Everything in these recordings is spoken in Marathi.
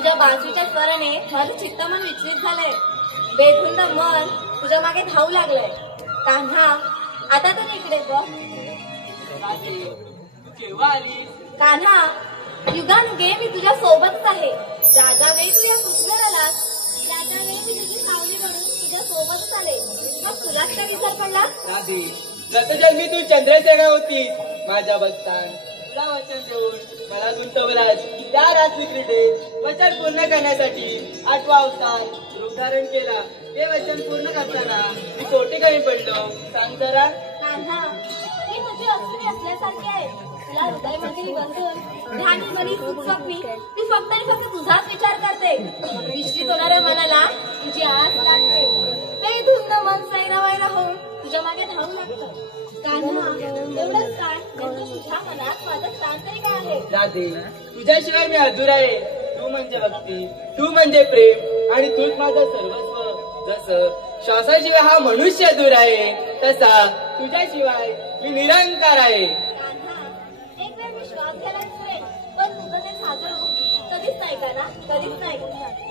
तुझ्या बाजूच्या स्वराने माझं चित्तमन विचलित झालंय. बेधुंद मन तुझ्या मागे धावू लागलंय. कान्हा, आता तर इकडे बघ. केव्हा आली? कान्हा, युगानुगे मी तुझ्या सोबतच आहे. जागा वेळी तुझ्या सुखवर आलास, त्याच्या वेळी मी तुझी सावली बनून तुझ्या सोबतच आले. मग तुलाच काय विसर पडला? राधी, गतजन्मी तू चंद्रसेना होतीस माझ्या बस्तान. तुला वचन देऊन मला गुंतवलास. त्या रात्री क्रीडेत वचन पूर्ण करण्यासाठी 8वा अवतार रूप धारण केला. ते वचन पूर्ण करताना मी कोठे कमी पडलो सांग जरा. कान्हा, मी तुझी असली असल्यासारखी आहे. तुला हृदयमध्ये बसून ध्यानी मनी सुखस्वप्नी ती फक्त आणि फक्त तुझाच विचार करते. विश्रित होणाऱ्या मनाला तुझी आस लागते. ते धुंद मन सैरावैरा होऊन तुझ्या मागे धावू लागतं. कान्हा, एवढंच काय, नेमकं तुझ्या मनात माझं स्थान तरी काय आहे? राधे, तुझ्याशिवाय मी अधुरा आहे. तू म्हणजे भक्ती, तू म्हणजे प्रेम आणि तूच माझं सर्वस्व. जसं श्वासाशिवाय हा मनुष्य अधुरा आहे, तसा तुझ्याशिवाय मी निरंकार आहे. एक वेळ मी श्वास घ्यायला विसरेन, पण तुझं ते साजर कधीच नाही का ना? कधीच नाही.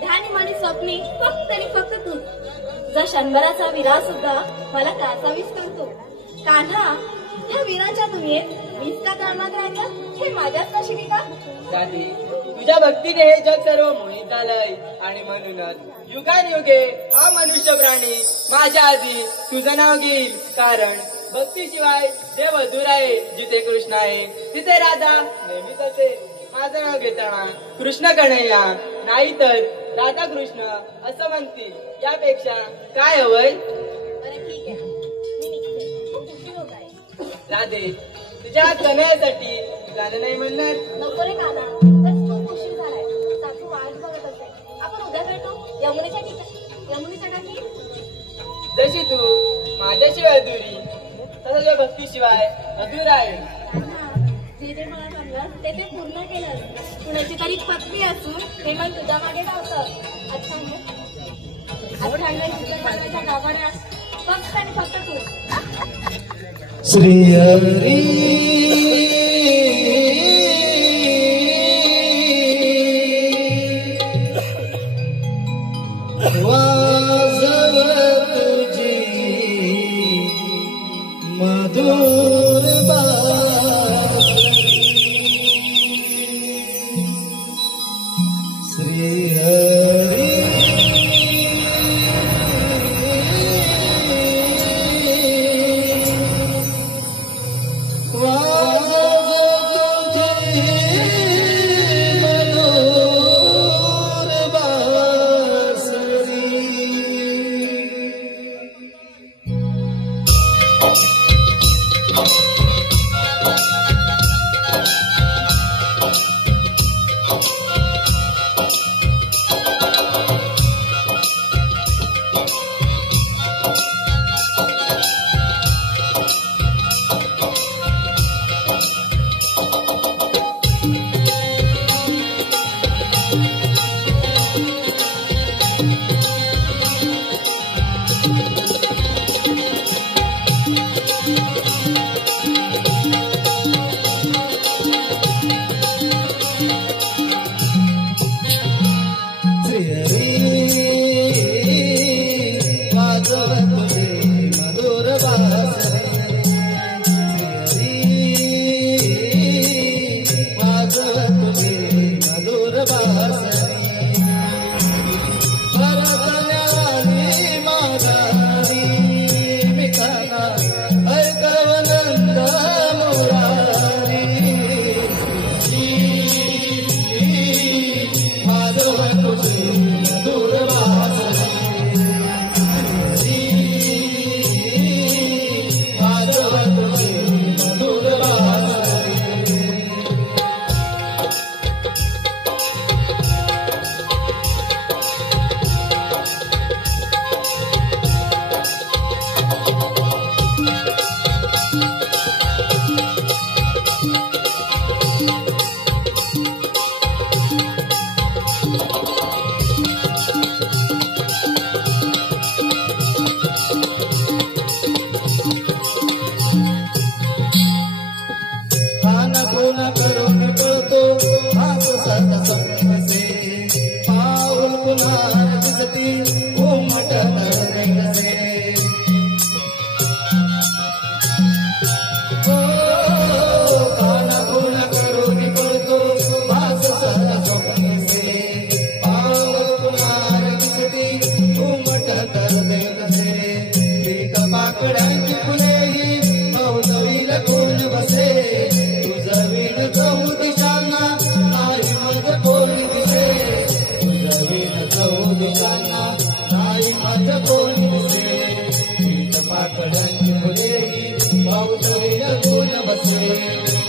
ध्यानी मनी स्वप्नी फक्त आणि फक्त तूच. तुझा शंभराचा विरा सुद्धा मला कासावीस करतो. कान्हा, ह्या वीराच्या दुनियेत मीच का त्राणात राहायचं हे माझ्याच नशिबी का? दादी, तुझ्या भक्तीने हे जग सर्व मोहित झालंय आणि म्हणूनच युगानुयुगे हा मनुष्य प्राणी माझ्या आधी तुझं नाव घेईल. कारण भक्तीशिवाय देव अधुरा आहे. जिथे कृष्ण आहे तिथे राधा नेहमीच असे. माझं नाव घेताना कृष्ण कन्हैया नाही तर राधा कृष्ण असं म्हणतील. यापेक्षा काय हवंय? बरं ठीक आहे, मी निघते. खूप उशीर होत आहे. राधे, तुझ्या कन्हैयासाठी गाणं नाही म्हणणार? नको रे कान्हा, तर खूप उशीर झालाय. सासू वाट बघत असेल. आपण उद्या भेटू यमुनेच्या ठिकाणी. जशी तू माझ्याशिवाय अधुरी तसं तुझ्या भक्तीशिवाय अधुरा आहे. जे जे मला सांगलं ते पूर्ण केलं. कुणाची तरी पत्नी असून हे मन तुझ्या मागे धावतं. तुझ्या गावाड्या फक्त आणि फक्त तू. श्री हरी मधुर श्री हरि वा कोणी दिसे पाकडंची फुलेही पाऊसळी लगून बसे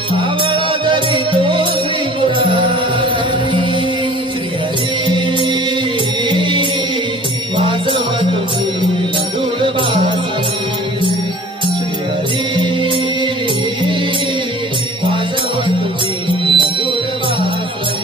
सावळा जरी तो श्री मुरारी श्रीहरी वाजव तुझी मधुर बासरी श्रीहरी वाजव तुझी मधुर बासरी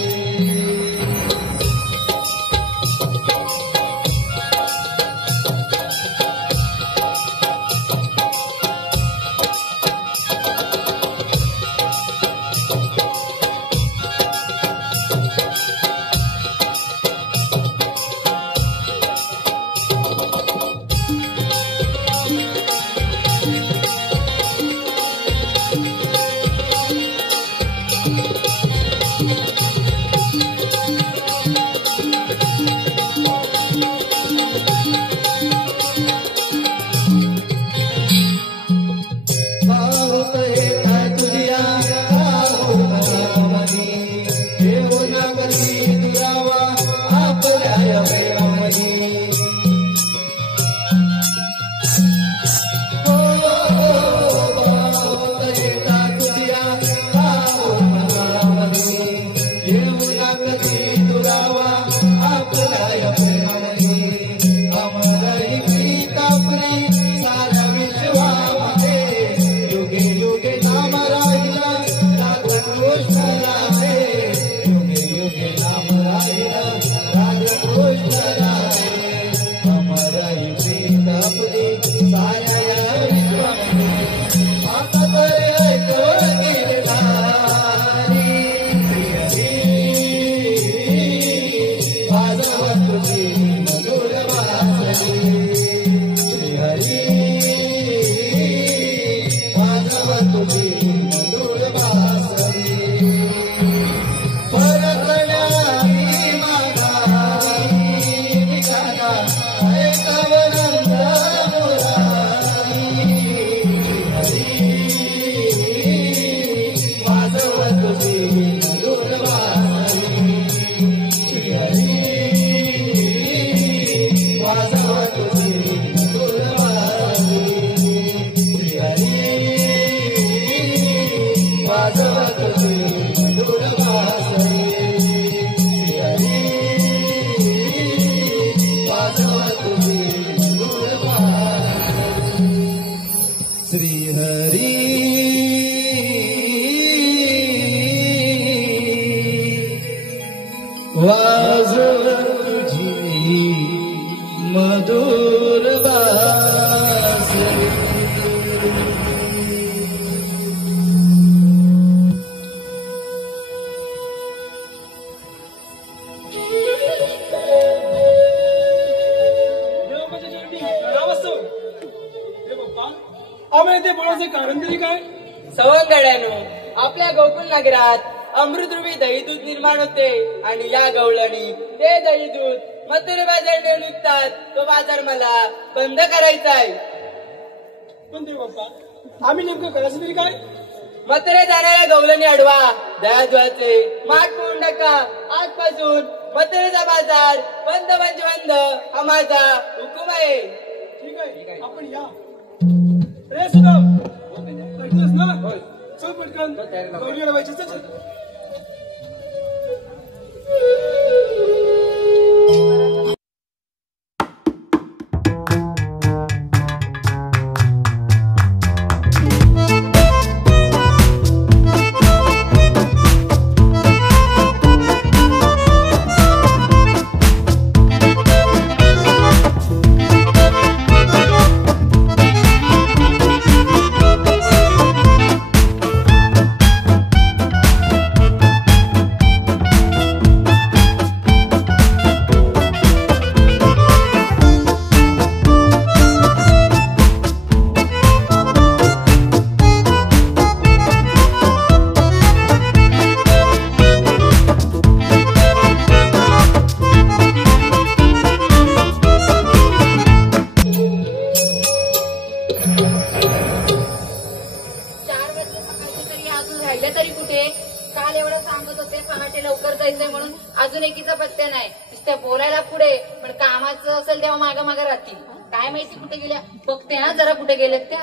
मधुर बासरी ते बोलायचे कारण तरी काय? सवंगड्यानो, आपल्या गोकुल नगरात अमृतरूपी दही दूध निर्माण होते आणि या गवळणी ते दही दूध मथुरे बाजार नेऊन विकतात. तो बाजार मला बंद करायचा आहे. पण ते बाप्पा, आम्ही नेमकं करायचं तरी काय? मथुरे जाणाऱ्या गवळणी अडवा, दह्याचे माठ पोळून टाका. आजपासून मथुरेचा बाजार बंद म्हणजे बंद हा माझा हुकूम आहे. ठीक आहे, आपण या. रे सुदाम, ऐकलंस ना? चल पटकन गवळी अडवायची. चल. काल एवढं सांगत होते पहाटे लवकर जायचंय म्हणून, अजून एकीचा पत्त्या नाही. नुसत्या बोलायला पुढे, पण कामाचं असेल तेव्हा मागं मागं राहतील. काय माहिती कुठे गेल्या, बघते हा जरा कुठे गेल्यात त्या.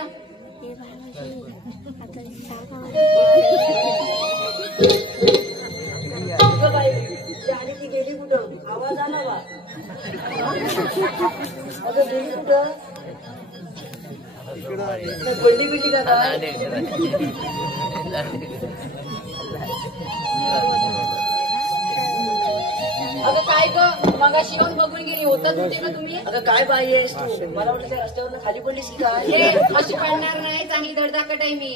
आणि ती गेली कुठं? आवाज आला बा. अगं गेली कुठं? बोलली बिलली का काय? अगं काय ग मगाशी येऊन बघून गेली, होतात कुठे ना तुम्ही? अगं काय पाहिजेस तू? मला वाटलं त्या रस्त्यावरनं खाली पडलीस की काय? हे अशी पडणार नाही, चांगली धडधाकट आहे मी.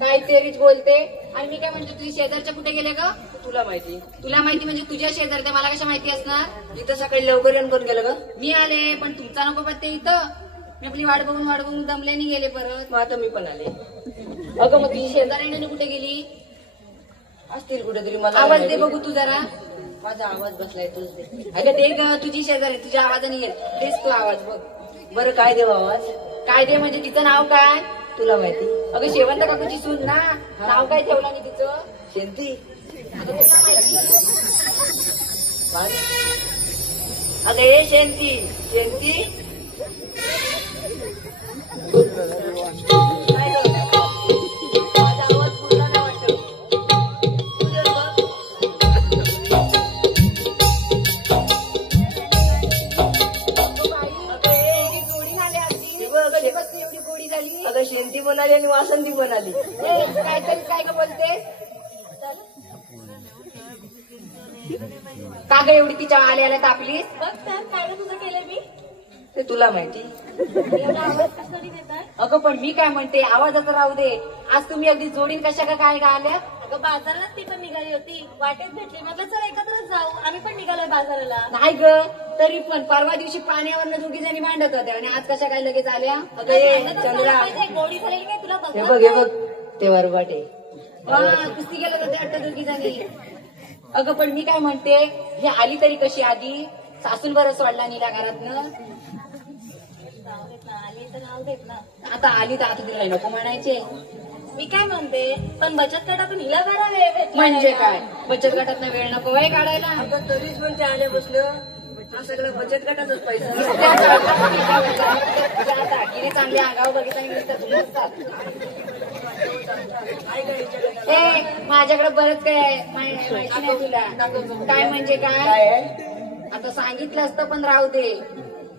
काय तेरीच बोलते. आणि मी काय म्हणते, तुझी शेजारच्या कुठे गेले ग? तुला माहिती? तुला माहिती म्हणजे तुझ्या शेजारच्या मला कशा माहिती असणार? इथं सकाळी लवकर येऊन कोण गेलं ग? मी आले पण तुमचा नको पत्ते इथं. मी आपली वाट बघून दमल्याने गेले परत. मग आता मी पण आले. अगं मग तुझी शेजारी कुठे गेली? असतील कुठेतरी. मला आवाज नाही दे माहिती. बघू तू जरा. माझा आवाज बसलाय तूच दे. अगं दे ग, तुझी शेजारी तुझ्या आवाजाने गेल, तेच तू आवाज बघ. बरं काय देऊ आवाज? काय दे म्हणजे तिचं नाव काय? तुला माहिती? अगं शेवंत काकूची सून ना, नाव काय ठेवला नाही तिचं? शेंती? अगं तुला माहिती? अगं ये शेंती. शेंती? काय ग? माझा आवाज पुरला नाही वाटत. तुझं बघ. एवढी गोडी झाली आधी. कधी बसली एवढी गोडी झाली? अगं शेंती म्हणाली आणि वासंती म्हणाली. काहीतरी काय ग बोलते? का ग एवढी तिच्या आल्या तापलीस? बघ तर काय ग तुझं केलंय मी? ते तुला माहिती? एवढा आवाज कशासाठी देताय? अगं पण मी काय म्हणते, आवाजाचं राहू दे. आज तुम्ही अगदी जोडीन कशा का काय आल्या? अगं बाजारात ती पण निघाली होती, वाटेत भेटली, म्हटलं चल एकत्रच जाऊ. आम्ही पण निघालोय बाजाराला. नाही ग, तरी पण परवा दिवशी पाण्यावरनं दोघी जणी भांडत होत्या आणि आज कशा काय लगेच आल्या? अगं ये भांडण तर चंद्रा. झालं पाहिजे, गोडी झालेली काय तुला हे बघ बघ हे बघ. ते वरबाटे. कुस्ती गेलं होतं ते अट्ट दोघी जणी. अगं पण मी काय म्हणते, ही आली तरी कशी आधी? सासून बरं सोडला नीला घरातनं. राहू देत ना, आली तर राहू देत ना. आता आली तर आता तिला नको म्हणायचे. मी काय म्हणते, पण बचत गटातून हिला जरा वेळ भेटला म्हणजे नाही काय, का? बचत गटातनं वेळ नको वय काढायला? अगं तरीच पण ते आले बसलं. हा सगळं बचत गटातच पैसा. किती चांगले अंगावर बघितलं आणि नुसतं झुलसतात. काय करायचं? ए माझ्याकडे बरंच काय आहे, माहिती नाही तुला. काय म्हणजे काय काय? आहे? आता सांगितलं असतं पण राहू दे.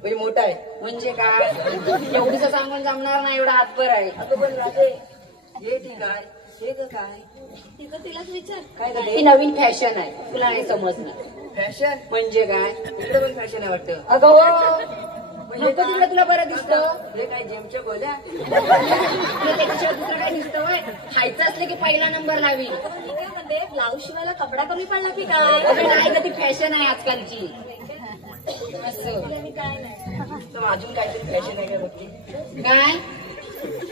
म्हणजे मोठा आहे. म्हणजे काय, एवढीच सांगून जमणार नाही, एवढा हातभर आहे. अगं पण राजे हे ठीक आहे. हे ग काय? तिचं तिलाच विचार. काय ग ती नवीन फॅशन आहे, तुला नाही समजणार. फॅशन? म्हणजे काय? इकडे पण फॅशन आहे वाटतं. अगं हो, नको तिकडे तुला बरं दिसतं. हे काय जेमच्या गोल्या? आणि त्याच्याशिवाय दुसरं काय दिसतं वय? खायचं असलं की पहिला नंबर लावी. मी काय म्हणते, ब्लाऊज शिवायला कपडा कमी पडला की काय? अगं नाही ग, ती फॅशन आहे आजकालची. असं मी काय नाही. तर अजून काहीतरी फॅशन आहे का बघती? काय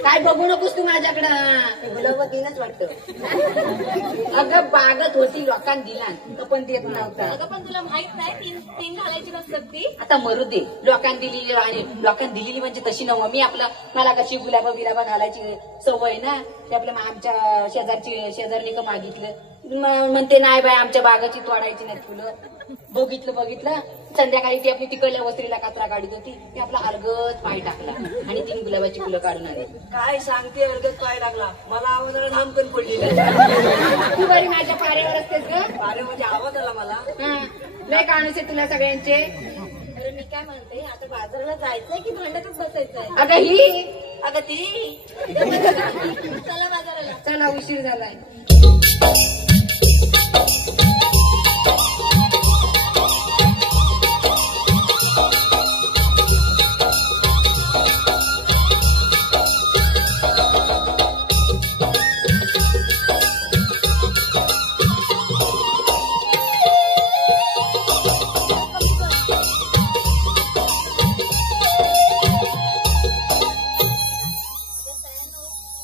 काय बघू नकोस तू माझ्याकडं. ते गुलाबातीनच वाटतं. अगं बागत होती, लोकांना दिला तर पण देत नव्हता. अगं पण तुला माहित नाही, तीन तीन घालायची नसतात ती. आता मरू दे, लोकांना दिलेली आणि लोकांना दिलेली म्हणजे तशी नव. मी मला कशी गुलाबा बिलाबा घालायची सवय ना. ते आपल्या आमच्या शेजारनी का मागितलं, म्हणते नाही बाय आमच्या बागाची तोडायची नाही फुलं. बघितलं संध्याकाळी ती आपली तिकडल्या वस्त्रीला कात्रा काढत होती, ती आपला अर्गत पाय टाकला आणि 3 गुलाबाची फुलं काढून आली. काय सांगते अर्गत पाय लागला. मला आवाजाला धामकन पडली. तू बरी माझ्या पाऱ्यावर असतेस ग. अरे म्हणजे आवाज आला मला. हा, लय काणूस आहे तुला सगळ्यांचे. अरे मी काय म्हणते, आता बाजाराला जायचंय की भांडतच बसायचंय? अगं ही, अगं ती चला बाजाराला. चला उशीर झालाय.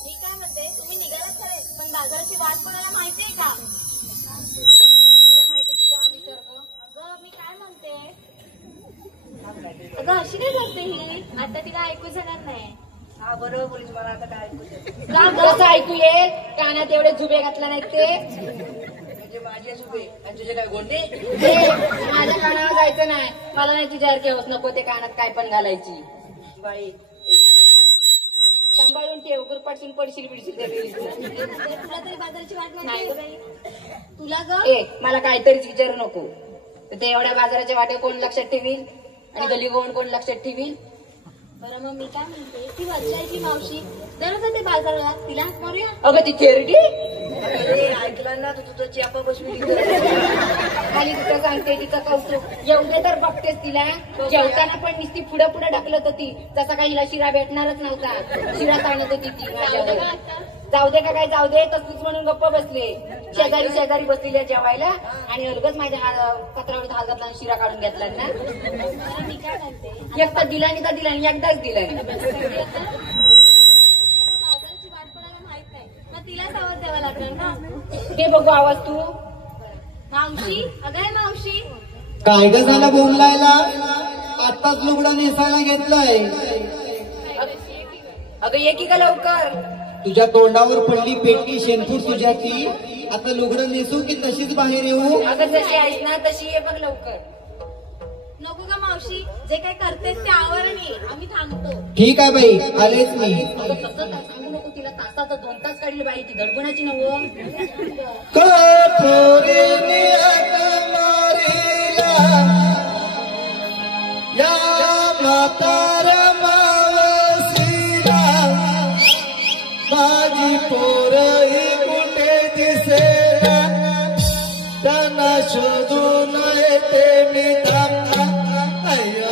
मी काय म्हणते, तुम्ही निघालाच खरे, पण बाजाराची वाट कोणाला माहितीये का? तिला माहिती, तिला विचारतो. अगं मी काय म्हणते, अगं अशी काय करते ही? आता तिला ऐकू जाणार नाही. हा बरोबर बोलीस. मला आता काय ऐकू येतं? कसं ऐकू येईल? कानात एवढे जुबे घातला नाहीत ते. म्हणजे माझे सुबे आणि तुझे काय गोंडे? माझ्या कानावर जायचं नाही. मला नाही तुझ्यासारखे होत, नको ते कानात काय पण घालायची. बाई सांभाळून ठेव गुरपाटसून पडशील बिडशील त्या वेळी तुला तरी बाजाराची वाट नाही नाही गं बाई. तुला ग ए मला काहीतरीच विचारू नको ते एवढ्या बाजाराच्या वाटे कोण लक्षात ठेवील आणि गली गोवण कोण लक्षात ठेवील. बरं मग मी काय म्हणते ती वर्षाची मावशी दररोज ते बाजाराला तिला हात मारूया. अगं ती थेरडी ऐकलं ना तू तुझं चियापा बसवी खाली तिथं सांगते तिचं कौतुक येऊ दे तर बघतेस तिला जेवताना पण नुसती पुढे पुढे ढकलत होती जसा काही हिला शिरा भेटणारच नव्हता शिरा ताणत होती ती माझ्यावर. जाऊ दे का काय जाऊ दे तसलीच म्हणून गप्प बसले शेजारी बसलेल्या जेवायला आणि अलगच माझ्या पत्रावर हात घातला आणि शिरा काढून घेतला ना. बरं मी काय म्हणते एकदा दिला आणि एकदाच दिला. आता बाजाराची वाट कोणाला माहित नाही मग तिलाच आवाज द्यावा लागणार ना. हे बघू आवाज तू मावशी अगं मावशी काय ग झालं बोंबलायला आताच लुगडं नेसायला घेतलंय. अगं ये की का लवकर. तुझ्या तोंडावर पडली पेटली शेणफूट तुझ्याची. आता लुगडं नेसू की तशीच बाहेर येऊ. अगं जशी आहेस ना तशी ये बघ लवकर. नको ग मावशी जे काही करतेस ते आवरण ये आम्ही थांबतो. ठीक आहे बाई आलेच मी. अगं तसं काय सांगू नको तिला तासाचा 2 तास काढली बाई ती दडपणाची नव्ह. कपोरीने हात मारीला या म्हाताऱ्या मावशीला माझी पोरही कुठे दिसेना त्यांना शोधून येते मी थांबला. अय्यो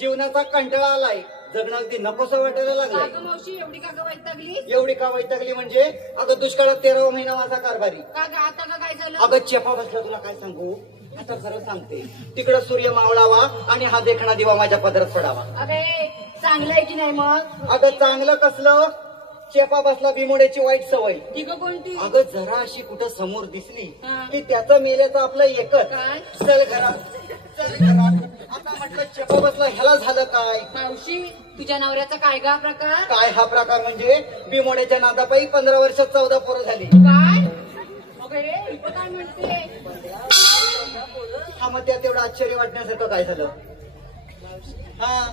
जीवनाचा कंटाळा आलाय जगणं अगदी नकोसं वाटायला लागलं. काग मावशी एवढी काग वैतागली? एवढी का वैतागली म्हणजे अगं दुष्काळात 13वा महिना माझा कारभारी. काग आता का काय झालं? अगं चेपा बसला तुला काय सांगू, आता खरं सांगते, तिकडं सूर्य मावळावा आणि हा देखणा दिवा माझ्या पदरात पडावा. अरे चांगलं आहे की नाही मग? अगं चांगलं कसलं, चेपा बसला बिमोड्याची वाईट सवय. ठीक कोणती? अगं जरा अशी कुठं समोर दिसली हा. की त्याचं मेल्याचं आपलं एकच. काय? चल घरात, चल घरात. आता म्हटलं चेपा बसला ह्याला झालं काय? मावशी तुझ्या नवऱ्याचा काय गा प्रकार? काय हा प्रकार म्हणजे बिमोड्याच्या नादापायी 15 वर्षात 14 पोरं झाली. काय? अगं हे इथं काय म्हणते? हा मग त्यात एवढं आश्चर्य वाटण्यासारखं काय झालं? हा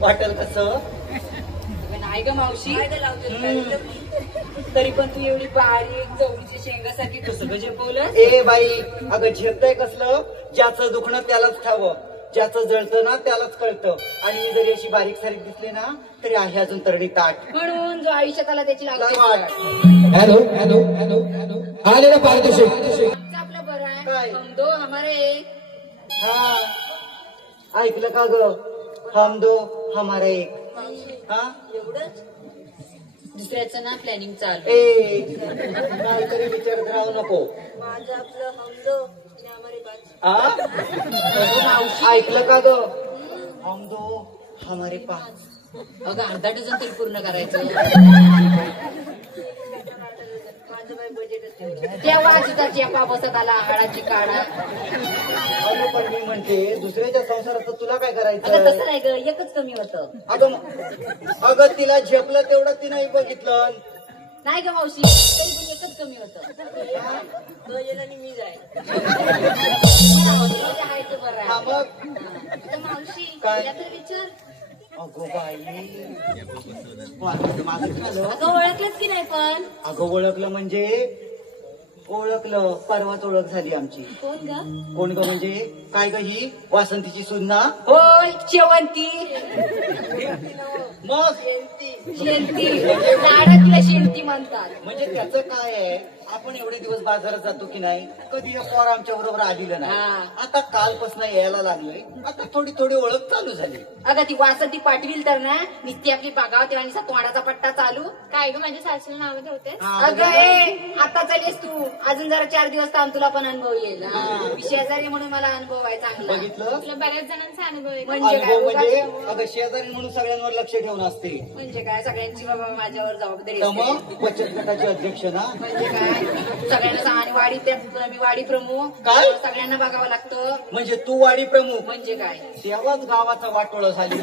वाटेल कसं? अगं नाही ग मावशी, काय ते लावते तरी पण तू एवढी बारीक चवळीच्या शेंगासारखी कसं ग झेपवलं? ए बाई, अगं झेपतंय कसलं, ज्याचं दुखणं त्यालाच ठावं, ज्याचं जळतं ना त्यालाच कळतं. आणि मी जरी अशी बारीक सारीक दिसली ना तरी आहे अजून तरडी ताट. म्हणून जो आयुष्यात आला त्याची लागते वाट. हॅलो हॅलो हॅलो हॅलो आलेलं पारितोषिक. आपलं बरं आहे. काय? हम दो हमारे. हा ऐकलं का ग, हम दो हमारा एक. हा एवढंच दुसऱ्याचं ना प्लॅनिंग चालू. ए काहीतरी विचारत राहू नको. माझं आपलं हमदो आणि हमारे बात. हा ऐकलं का ग, हम दो हमारे पाच. अगं अर्धा डझन तरी पूर्ण करायचं. माझं बाई बजेटच तेवढं. तेव्हा तुझा चेपा बसत आला आहाराची काढा. अगं पण मी म्हणते दुसऱ्याच्या संसारात तुला काय अगं करायचं? तसं नाही ग, एकच कमी होतं. अगं तिला झेपलं तेवढं तिने बघितलं. नाही ग मावशी, तरी पण एकच कमी होतं. तो येईल आणि मी जाईल. आहे ते बरं हा आहे. मग आता मावशी काय? तिला तर विचार. अगो बाई, माझं झालं. अगं ओळखलंच की नाही पण? अगं ओळखलं म्हणजे ओळखलं, परवाच ओळख झाली आमची. कोण ग? कोण ग म्हणजे काय ग, ही वासंतीची सुन्ना. होय शेवंती. मग शेंती झाडातल्या शेंती म्हणतात. म्हणजे त्याचं काय आहे, आपण एवढे दिवस बाजारात जातो की नाही, कधी हे पोर आमच्या बरोबर आलेलं नाही. हा. आता कालपासून यायला लागलंय, आता थोडी थोडी ओळख चालू झाली. अगं ती वासंती पाठवील तर ना नित्य आपली बघाव तेव्हा निसा तोंडाचा पट्टा चालू. काय ग माझ्या सासूला नाव ठेवते? हा, अगं ए आता चालेस तू, अजून जरा 4 दिवस थांब, तुला पण अनुभव येईल. शेजारी म्हणून मला अनुभव आहे चांगला. बघितलं तुला बऱ्याच जणांचा अनुभव आहे. म्हणजे काय अनुभव म्हणजे उगाच- अगं शेजारी म्हणून सगळ्यांवर लक्ष ठेवून असते. म्हणजे काय सगळ्यांची बाबा माझ्यावर जबाबदारी तर असते. मग बचत गटाचे अध्यक्ष ना. म्हणजे काय सगळ्यांना सांग. आणि वाडी मी वाडी प्रमुख. काय? सगळ्यांना बघावं लागतं. म्हणजे तू वाडी प्रमुख, म्हणजे काय तेव्हाच गावाचा वाटोळं झाली.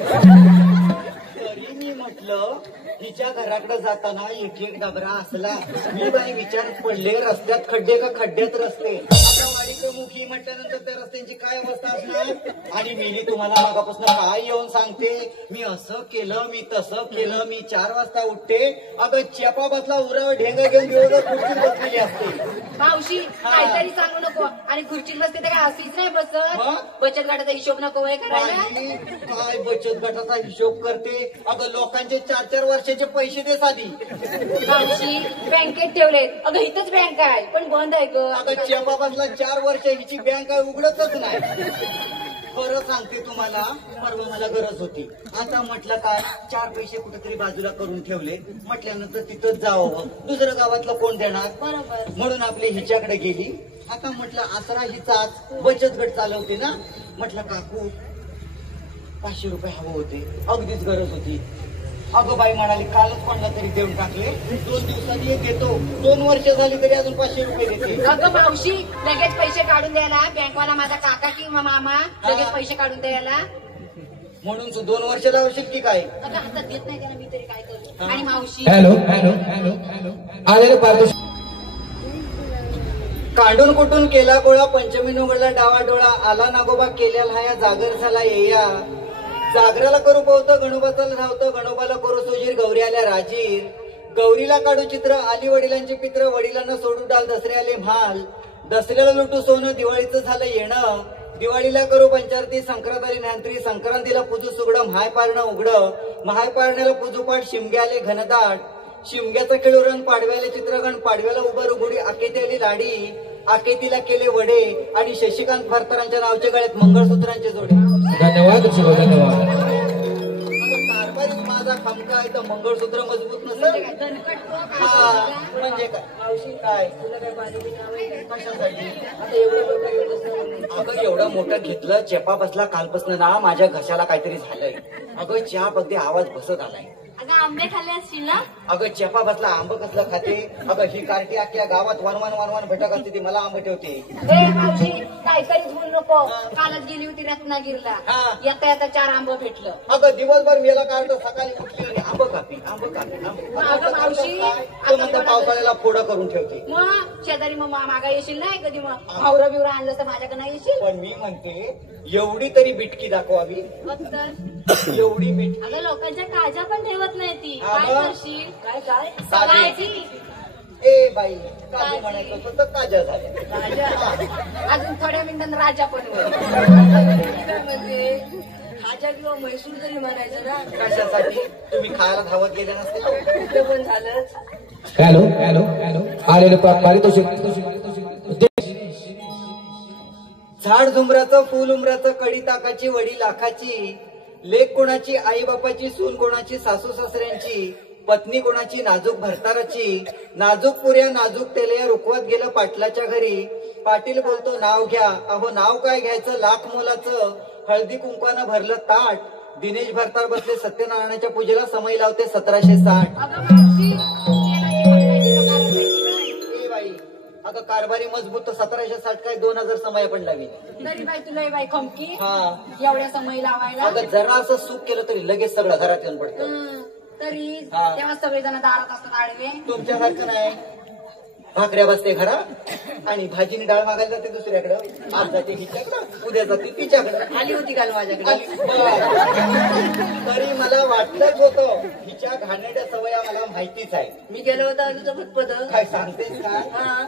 तरी मी म्हटलं हिच्या घराकडे जाताना एक एक डबरा असला. मी बाई विचारत पडले, रस्त्यात खड्डे का खड्ड्यात रस्ते. आता वाडी प्रमुख ही म्हटल्यानंतर त्या रस्त्यांची काय अवस्था असणार. आणि मी तुम्हाला मगापासून काय येऊन सांगते, मी असं केलं, मी तसं केलं, मी 4 वाजता उठते. अगं चेपा बसला उरावर ढेंगा घेऊन दिवसभर खुर्चीत बसलेली असते. मावशी काहीतरी सांगू नको. आणि खुर्चीत बसते तर काय अशीच नाही बसत. मग? बचत गटाचा हिशोब नको वय करायला. बाई, काय बचत गटाचा हिशोब करते. अगं लोकांचे 4-4 वर्षाचे पैसे दे साधी. मावशी बँकेत ठेवलेत. अगं इथंच बँक आहे पण बंद आहे ग. अगं चेपा बसला 4 वर्ष, हिची बँक काय उघडतच नाही. खरं सांगते तुम्हाला, परवा मला गरज होती. आता म्हटलं काय 4 पैसे कुठेतरी बाजूला करून ठेवले. म्हटल्यानंतर तिथंच जावं, दुसरं गावातलं कोण देणार. बरोबर. म्हणून आपली हिच्याकडे गेली. आता म्हटलं आसरा हिचाच, बचत गट चालवते ना. म्हटलं काकू 500 रुपये हवं होते, अगदीच गरज होती. अगं बाई म्हणाली कालच कोणाला तरी देऊन टाकले, 2 दिवसांनी देतो. 2 वर्ष झाली तरी अजून 500 रुपये देते. अगं मावशी लगेच पैसे काढून द्यायला बँकवाला माझा काका किंवा मामा लगेच पैसे काढून द्यायला. म्हणून तू 2 वर्ष लावशील की काय. अगं हातात देत नाही त्याला मी तरी काय करू. आणि मावशी हॅलो हॅलो हॅलो हॅलो आलेलं पारितोषिक. काढून कुठून केला गोळा, पंचमी उघडला डावा डोळा. आला नागोबा केल्याला हाया, जागर झाला येया. जागराला करू पावतं, गणोबाचाला धावतं, गणोबाला करू सुजीर, गौरी आल्या राजीर. गौरीला काढू चित्र, आली वडिलांची पित्र, वडिलांना सोडू डाल, दसरे आले म्हाल. दसऱ्याला लुटू सोनं, दिवाळीचं झालं येणं. दिवाळीला करू पंचारती, संक्रांत आली नांत्री, संक्रांतीला पूजू सुगडं, महाय पारणं उघडं. महाय पारण्याला पूजू पाठ, शिमगे आले घनदाट. शिमग्याचा खेळुरण, पाडव्याला चित्रगण, पाडव्याला उभं रुगुडी, आकेती आली लाडी. आकेतीला केले वडे आणि शशिकांत भारतरांच्या नावच्या गळ्यात मंगळसूत्रांचे जोडे. धन्यवाद शिव, धन्यवाद. माझा खमका आहे तर मंगळसूत्र मजबूत नसेल. हा म्हणजे काय मावशी काय तुला काय पाणी बिणी हवंय काय? कशासाठी? आता एवढं मोठं घेतलंस ना म्हणून. अगं एवढं मोठं घेतलं चेपा बसला कालपासून ना माझ्या घशाला काहीतरी झालंय. अगं चहा अगदी आवाज बसत आलाय. अगं आंबे खाल्ले असतील ना? अगं चेपा बसला आंब कसलं खाते. अगं ही कार्टी अख्ख्या गावात वनवान वनवान भटक असते ती मला आंब ठेवते. ए मावशी काय काहीच बोलू नको. कालच गेली होती रत्नागिरीला. हा. येता येता 4 आंबं भेटलं. अगं दिवसभर मेला कार्ट सकाळी उठली आणि आंब कापी आंब कापी अगं मावशी, तो म्हणतो पावसाळ्याला फोडं करून ठेवते. मग शेजारी मग मागा येशील नाही कधी मग भावरं बिवरं आणलं तर माझ्याकडे नाही येशील. पण मी म्हणते एवढी तरी बिटकी दाखवावी. बघ तर. एवढी बिटकी. अगं लोकांच्या काळजा पण ठेवत नाही ती. अगं. काय करशील? काय काय काळजी. ए बाई काजू म्हणायचं होतं तर काजा झाल्या. राजा अजून थोड्या मिनिटांनी राजा पण होईल. काय म्हणजे खाजा किंवा म्हैसूर जरी म्हणायचं ना कशासाठी तुम्ही खायला धावत गेले नसते का? कुठं पण झालंच. हॅलो हॅलो हॅलो आलेले पारितोषिक झाड झुमराचं फुल उमराचं कडी ताकाची वडी लाखाची लेक कोणाची आई बापाची सून कोणाची सासू सासऱ्यांची पत्नी कोणाची नाजूक भरताराची नाजूक पुऱ्या नाजूक तेलया रुकवत गेलं पाटलाच्या घरी पाटील बोलतो नाव घ्या अहो नाव काय घ्यायचं लाख मोलाचं हळदी कुंकवानं भरलं ताट दिनेश भरतार बसले सत्यनारायणाच्या पूजेला समय लावते 1760. अगं मावशी तेलाची भरण्याची तर कारण नाही काय? ए बाई अगं कारभारी मजबूत तर 1760 काय 2000 समय पण लावी. तरी बाई तुला बाई खमकी हा एवढ्या समय लावायला. अगं जरा असं सुख केलं तरी लगेच सगळं घरात येऊन पडतं. तरी हा. तेव्हा सगळेजण दारात असतात आडवे. तुमच्यासारखं नाही भाकऱ्या बसते घरा आणि भाजीनी डाळ मागायला जाते दुसऱ्याकडं आज जाते हिच्याकडं उद्या जाते तिच्याकडं. आली होती काल माझ्याकडे. तरी मला वाटलंच होतं हिच्या घाणेरड्या सवया मला माहितीच आहे. मी गेलो होता तुझं फुटपत. काय सांगतेस का? हा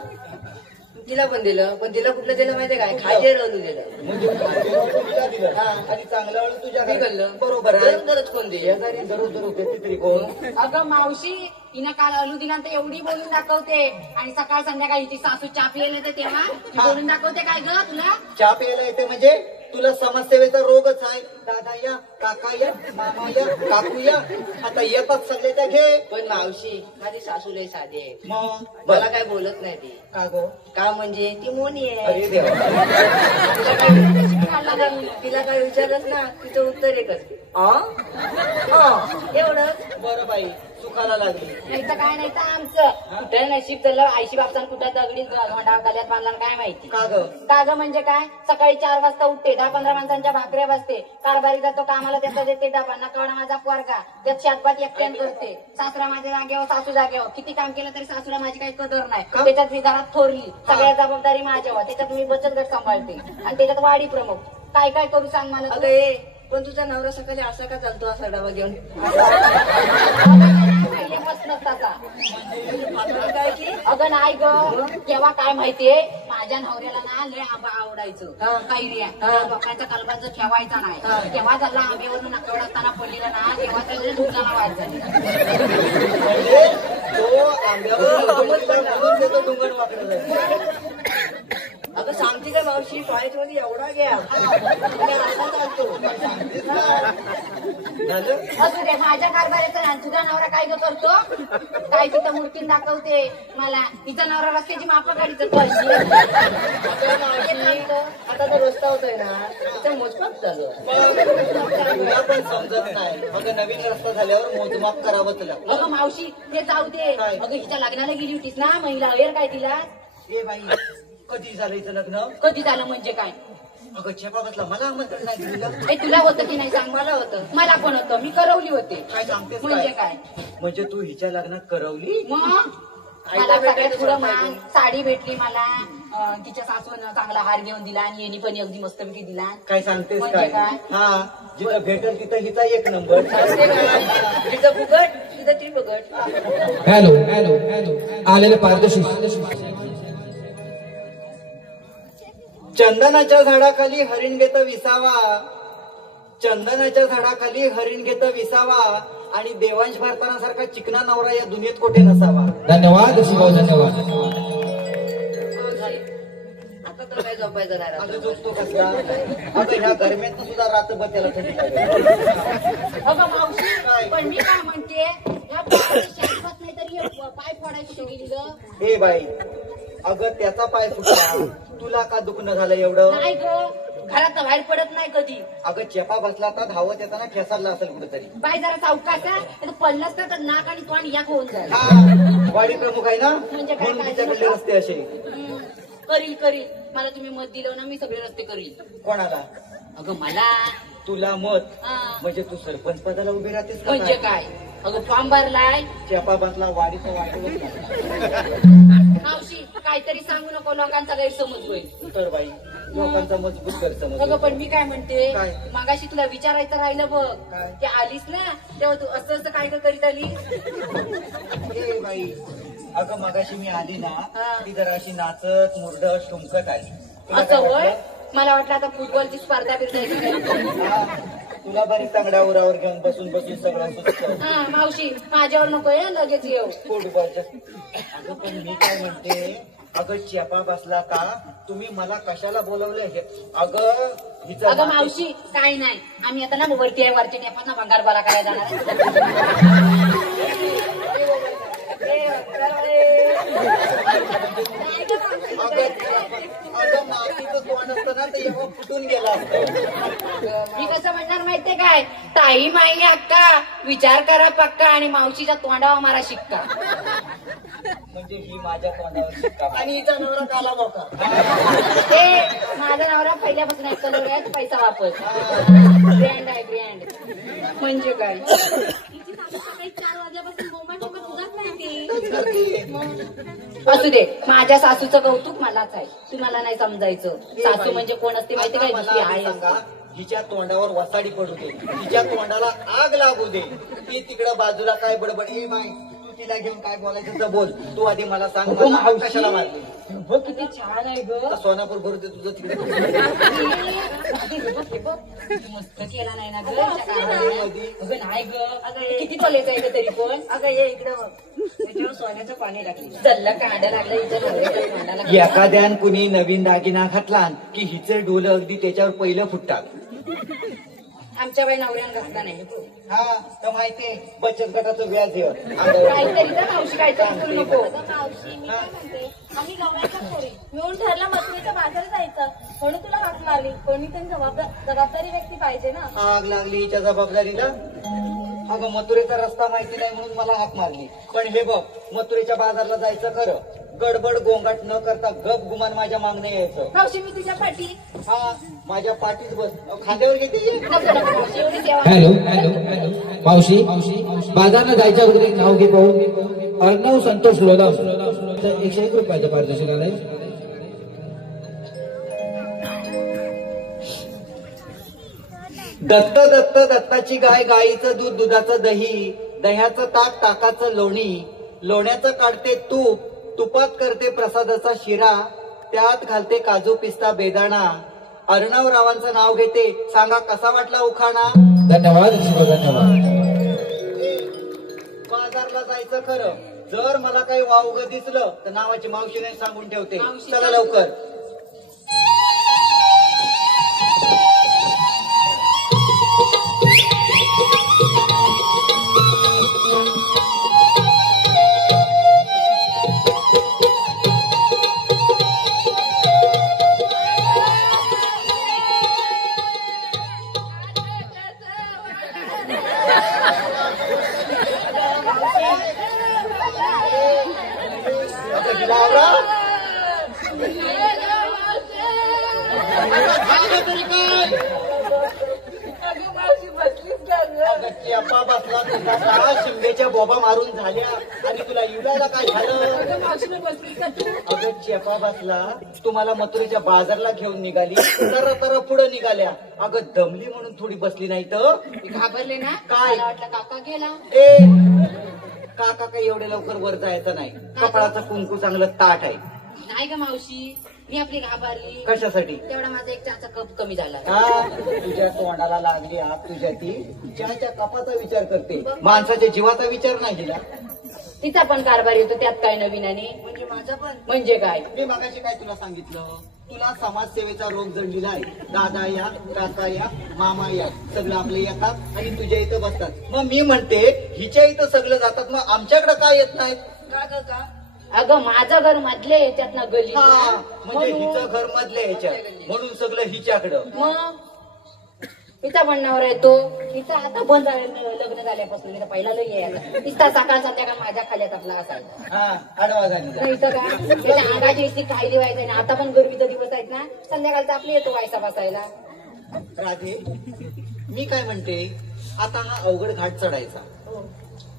तिला पण दिलं पण तिला कुठलं दिलं माहितीये काय खाजे रवलू दिलं. म्हणजे तुला दिलं हा आणि चांगलं वेळ तुझ्या मी घरी. गल्लं बरोबर आहे. दररोज कोण दे शेजारी दररोज दररोज देते तरी कोण? अगं मावशी हिनं काल अलू दिला तर एवढी बोलून दाखवते आणि सकाळ संध्याकाळ हिची सासू चा पियला येते तेव्हा ती बोलून दाखवते काय ग तुला. चहा प्यायला येते म्हणजे तुला समाजसेवेचा रोगच आहे. दादा या काका या मामा या काकू या आता येतात सगळे त्या घे. पण मावशी माझी सासू लय साधी आहे. मग मला काय बोलत नाही ती. का गो? का म्हणजे ती मोनी आहे. अरे देवा. तिला काय विचारलंच ना तिचं उत्तर एकच एवढंच. बरं बाई सुखाला लागली. नाही तर काय नाही तर आमचं कुठं नशीब झालं आईशी बापसान कुठं दगडी घोंडा गल्यात बांधला काय माहिती. का ग? काग म्हणजे काय सकाळी 4 वाजता उठते 10-15 माणसांच्या भाकऱ्या बसते कारभारी जातो कामाला त्याचा देते डबा नकावडा माझा पोरगा त्यात शातपात एकट्यान करते सासरा माझ्या जागेवर सासू जागेवर किती काम केलं तरी सासूला माझी काही कदर नाही. त्याच्यात मी घरात थोरली सगळ्या जबाबदारी माझ्यावर त्याच्यात मी बचत गट सांभाळते आणि त्याच्यात वाडी प्रमुख काय काय करू सांग मला अगं तू? ए पण तुझा नवरा सकाळी असा का चालतो असा डबा घेऊन. पहिल्यापासूनच तसा. आपण काय की अगं नाही ग केव्हा काय माहितीये माझ्या नवऱ्याला ना लय आंबा आवडायचं कैऱ्या लोकांचा कलबाच जो ठेवायचा नाही तेव्हा झाला आंब्यावरून नकवड असताना पडलेला ना तेव्हा त्याच्या दुकाना वाट झाली. म्हणजे तो आंब्यावर देतो डोंगर वाकडं जाईल. अगं सांगते काय मावशी टॉयलेट मध्ये एवढा घ्या असा चालतो. झालं? असू दे माझ्या कारभाराचं आणि तुझा नवरा काय ग करतो काय तिथं मूर्तीन दाखवते मला तिचा नवरा रस्त्याची मापा काढीचं आता तो रस्ता होतोय ना तिचा मोजमाप चालू आहे. तुला पण समजत नाही. मग नवीन रस्ता झाल्यावर मोजमाप करावंच लागतं. अगं मावशी ते जाऊ दे अगं हिच्या लग्नाला गेली होतीस ना महिला अवेअर काय तिला ए बाई कधी झालं हिचं लग्न? कधी झालं म्हणजे काय अगं चेपा बसला मला आमंत्रण नाही दिलं. ए तुला होतं की नाही सांग मला होतं मला पण होतं मी करवली होते काय सांगतेस म्हणजे काय? काय म्हणजे तू हिच्या लग्नात करवली? मग मला सगळ्यात पुढं मान साडी भेटली मला तिच्या सासून चांगला हार घेऊन दिला आणि येणी पण अगदी मस्तपैकी दिला. काय सांगतेस म्हणजे काय? काय? हा जिथं भेटेल तिथं हिचा एक नंबर. तिथं फुकट तिथं ती फुकट. हॅलो हॅलो हॅलो आलेले पारितोषिक चंदनाच्या झाडाखाली हरिण घेत विसावा चंदनाच्या झाडाखाली हरिण घेत विसावा आणि देवांश भारतानासारखा चिकना नवरा या दुनियेत कुठे नसावा. धन्यवाद शिवाय धन्यवाद. आता तर काय झोपायचं नाही अगं राहत. झोपतो कसला अगं ह्या गरम्यात सुद्धा रात्रभर त्याला थंडी लागेल. अगं मावशी पण मी काय म्हणते या पायाची शाश्वत नाही तरी हे पाय फोडायची कुठे गेली ग? हे बाई अगं त्याचा पाय सुटला तुला का दुखणं झालं एवढं? नाही ग घरात बाहेर पडत नाही कधी. अगं चेपा बसला तर धावत येताना ठेसारला असेल कुठेतरी. बाई जरा सावकाश पडलंच ना तर नाक आणि तोंड याक होऊन जाईल. हा वाडी प्रमुख आहे ना म्हणजे काय म्हणून तिच्याकडले रस्ते असे. करील मला तुम्ही मत दिलं ना मी सगळे रस्ते करील. कोणाला? अगं मला. तुला मत? हा. म्हणजे तू सरपंच पदाला उभी राहतेस का म्हणजे काय? अगं फॉर्म भरलाय. चेपा बसला वाडीचा वाटवच मावशी काहीतरी सांगू नको लोकांचा गैरसमज होईल. तर बाई लोकांचा मजबूत गैरसमज. अगं पण मी काय म्हणते काय? मागाशी तुला विचारायचं राहिलं बघ. काय? ते आलीस ना तेव्हा तू असं असं काय करीत आली? ए बाई अगं मगाशी मी आली ना हा. ती जरा अशी नाचत मुरडत ठुमकत आली. तुला असं काय होय वाटलं? मला वाटलं आता फुटबॉलची स्पर्धा बिर्धायची काय. हा, तुला बरी तांगड्या उरावर घेऊन बसून बसून सगळं सुचतं. हा मावशी माझ्यावर नको आहे लगेच येऊ. फुटबॉलच्या अगं पण मी काय म्हणते अगं चेपा बसला का तुम्ही मला कशाला बोलवलं हे? अगं हिचं अगं नाते- मावशी काय नाही आम्ही आता ना वरती आहे वरच्या टेपात ना भंगार बाला करायला जाणार. अगं मातीचं तोंड असतं ना तर एवढं फुटून गेलं असतं. मी कसं म्हणणार माहितीये काय? ताई माई अक्का विचार करा पक्का आणि मावशीच्या तोंडावर मारा शिक्का. म्हणजे ही माझ्या तोंडावर शिक्का. आणि हिचा नवरा काला मोका. ते माझा नवरा पहिल्यापासून आहे कलर आहे पैसा वापर ब्रँड आहे ब्रँड. म्हणजे काय? तिची सासू सकाळी 4 वाजल्यापासून बोंबा ठोकत उदाच नाही. असू दे माझ्या सासूचं कौतुक मलाच आहे तुम्हाला नाही समजायचं. सासू म्हणजे कोण असते माहिती काय? आता दुसरी मला आहे सांगा असते. हिच्या तोंडावर वसाडी पडू दे हिच्या तोंडाला आग लागू दे ती तिकडं बाजूला काय बडबड. ए बाई तू तिला घेऊन काय बोलायचं तर बोल. तू आधी मला सांग अगं मला मावशी. कशाला मारली? बघ किती छान आहे ग. आता सोनापूर भरते तुझं तिकडे मस्त केला नाही ना ग अगं, हिच्या असं कानामध्ये. मध्ये. अगं नाही ग अगं किती कॉलेज आहे ग तरी पण. अगं ये इकडे बघ त्याच्यावर सोन्याचं पाणी टाकलं. चल्ला कांदा लागला हिच्या नवऱ्याच्या तोंडाला. एखाद्यान कुणी नवीन दागिना घातला की हिचे डोलं अगदी त्याच्यावर पहिलं फुटतात. आमच्या बाई नवऱ्यानं घातला नाही. हा तर माहितीये बचत गटाचं व्याज हे काहीतरी तर मावशी काहीतरी करू नको. अगं मावशी मी काय म्हणते आम्ही गव्हाच्या पोरी मिळून ठरलं मथुरेच्या बाजारात जायचं म्हणून तुला हाक मारली. कोणी पण जबाबदारी व्यक्ती पाहिजे ना. आग लागली हिच्या जबाबदारीला. अगं मथुरेचा रस्ता माहिती नाही म्हणून मला हाक मारली. पण हे बघ मथुरेच्या बाजारला जायचं खरं गडबड गोंगाट न करता गप गुमान माझ्या मागणे यायचं. मावशी मी तुझ्या पाठी. हा माझ्या पाठीच बस खांद्यावर घेते. नको नको मावशी एवढी सेवा. हॅलो हॅलो मावशी बाजारला जायच्या अगोदर एक नाव घे पाहू. अर्णव संतोष लोधा 101 रुपयाचं पारितोषिक आलंय. दत्त दत्त दत्ताची गाय गाईचं दूध दुधाचं दही दह्याचं ताक ताकाचं लोणी लोण्याचं काढते तूप तुपात करते प्रसादाचा शिरा त्यात घालते काजू पिस्ता बेदाणा. अर्णव रावांचं नाव घेते सांगा कसा वाटला उखाणा. धन्यवाद धन्यवाद. बाजारला जायचं खरं जर मला काही वावग दिसलं तर नावाची मावशीने सांगून ठेवते. मावशी चला लवकर. चेपा बसला तुझा का शिंदेच्या बोबा मारून झाल्या आणि तुला युलाला काय झालं. अगं चेपा बसला तुम्हाला मथुरेच्या बाजारला घेऊन निघाली तर तर पुढे निघाल्या. अगं दमली म्हणून थोडी बसली नाही तर घाबरले ना. काय? मला वाटलं काका गेला. ए काका काही एवढे लवकर वर जायचं नाही. कपाळाचं कुंकू चांगलं ताट आहे. नाही ग मावशी मी आपली घाबरली कशासाठी. तेवढा माझा एक चहाचा कप कमी झाला. हा तुझ्या तोंडाला लागली आग तुझ्या ती चहाच्या कपाचा विचार करते माणसाच्या जीवाचा विचार नाही दिला. तिचा पण कारभार येतो, त्यात काय नवीनाने? म्हणजे माझा पण म्हणजे काय? मी मगाशी काय तुला सांगितलं, तुला समाजसेवेचा रोग जडलेला आहे. दादा या, काका या, मामा या, सगळं आपले येतात आणि तुझ्या इथं बसतात. मग मी म्हणते हिच्या इथं सगळं जातात, मग आमच्याकडे काय येत नाहीत? का अगं माझं घर मधले याच्यात गली हा, म्हणजे हिचं घर मधल्या ह्याच्यात म्हणून सगळं हिच्याकडं. मग तिचा पण नवरा येतो, तिचा आता बंद लग्न झाल्यापासून तिचा पहिला लई यायला, तिचा सकाळ संध्याकाळ माझ्या खाल्यात आपला असायचा. हा, आडवा झाली. इथं काय त्याच्या अंगाची इतकी खायली व्हायचं ना. आता पण गरमीचा दिवस आहेत ना, संध्याकाळचा आपले येतो व्हायचा बसायला. राधे, मी काय म्हणते, आता हा अवघड घाट चढायचा,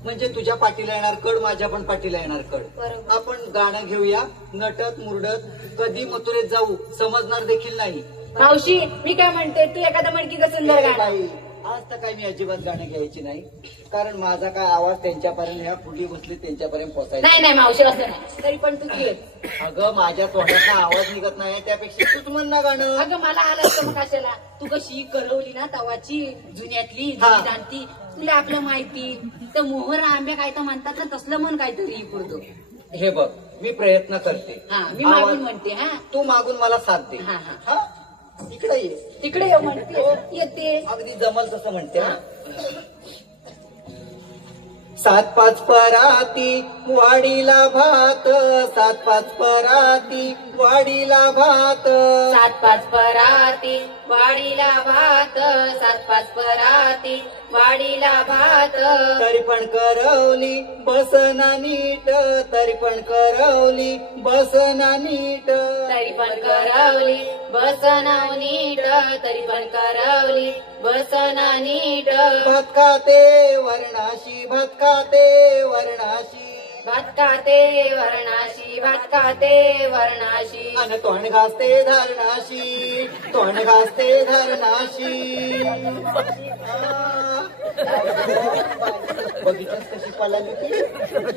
म्हणजे तुझ्या पाठीला येणार कड, माझ्या पण पाठीला येणार कड. बरोबर. आपण गाणं घेऊया, नटत मुरडत, कधी मथुरेत जाऊ समजणार देखील नाही. मावशी मी काय म्हणते, तू एखादा म्हणकी का सुंदर ए गाणं. बाई, आज तर काय मी अजिबात गाणं घ्यायची नाही, कारण माझा काय आवाज त्यांच्यापर्यंत, ह्या फुटी बसली त्यांच्यापर्यंत पोहोचायचा. नाही नाही मावशी असं नाही, तरी पण तू घे. अगं माझ्या तोंडाचा आवाज निघत नाही, त्यापेक्षा तूच म्हण ना गाणं. अगं मला आलं असतं मग कशाला. तू कशी करवली ना तवाची जुन्यातली हा. जाणती, तुला आपलं माहिती. तर मोहर आंब्या काय तर म्हणतात ना, तसलं मन काहीतरी पुरतो. हे बघ, मी प्रयत्न करते. हा मी आवाज- मागून म्हणते. हा तू मागून मला साथ दे. हा, हा. हा, इकडे ये. तिकडे येऊ म्हणते, येते. अगदी जमल तसं म्हणते. हा. 7-5 पराती वाडीला भात, 7-5 पराती वाडीला भात, 7-5 पराती वाडीला भात, 7-5 पराती वाडीला भात. तरी पण करवली बसना नीट, तरी पण करवली बसना नीट, तरी पण करवली बसना नीट, तरी पण करवली बसना नीट. भात खाते वर्णाशी, भात खाते वर्णाशी, भात खाते वर्णाशी, भात खाते वर्णाशी. अन तोंड घासते धरणाशी, तोंड घासते धरणाशी. बघितलंस कशी पळाली ती?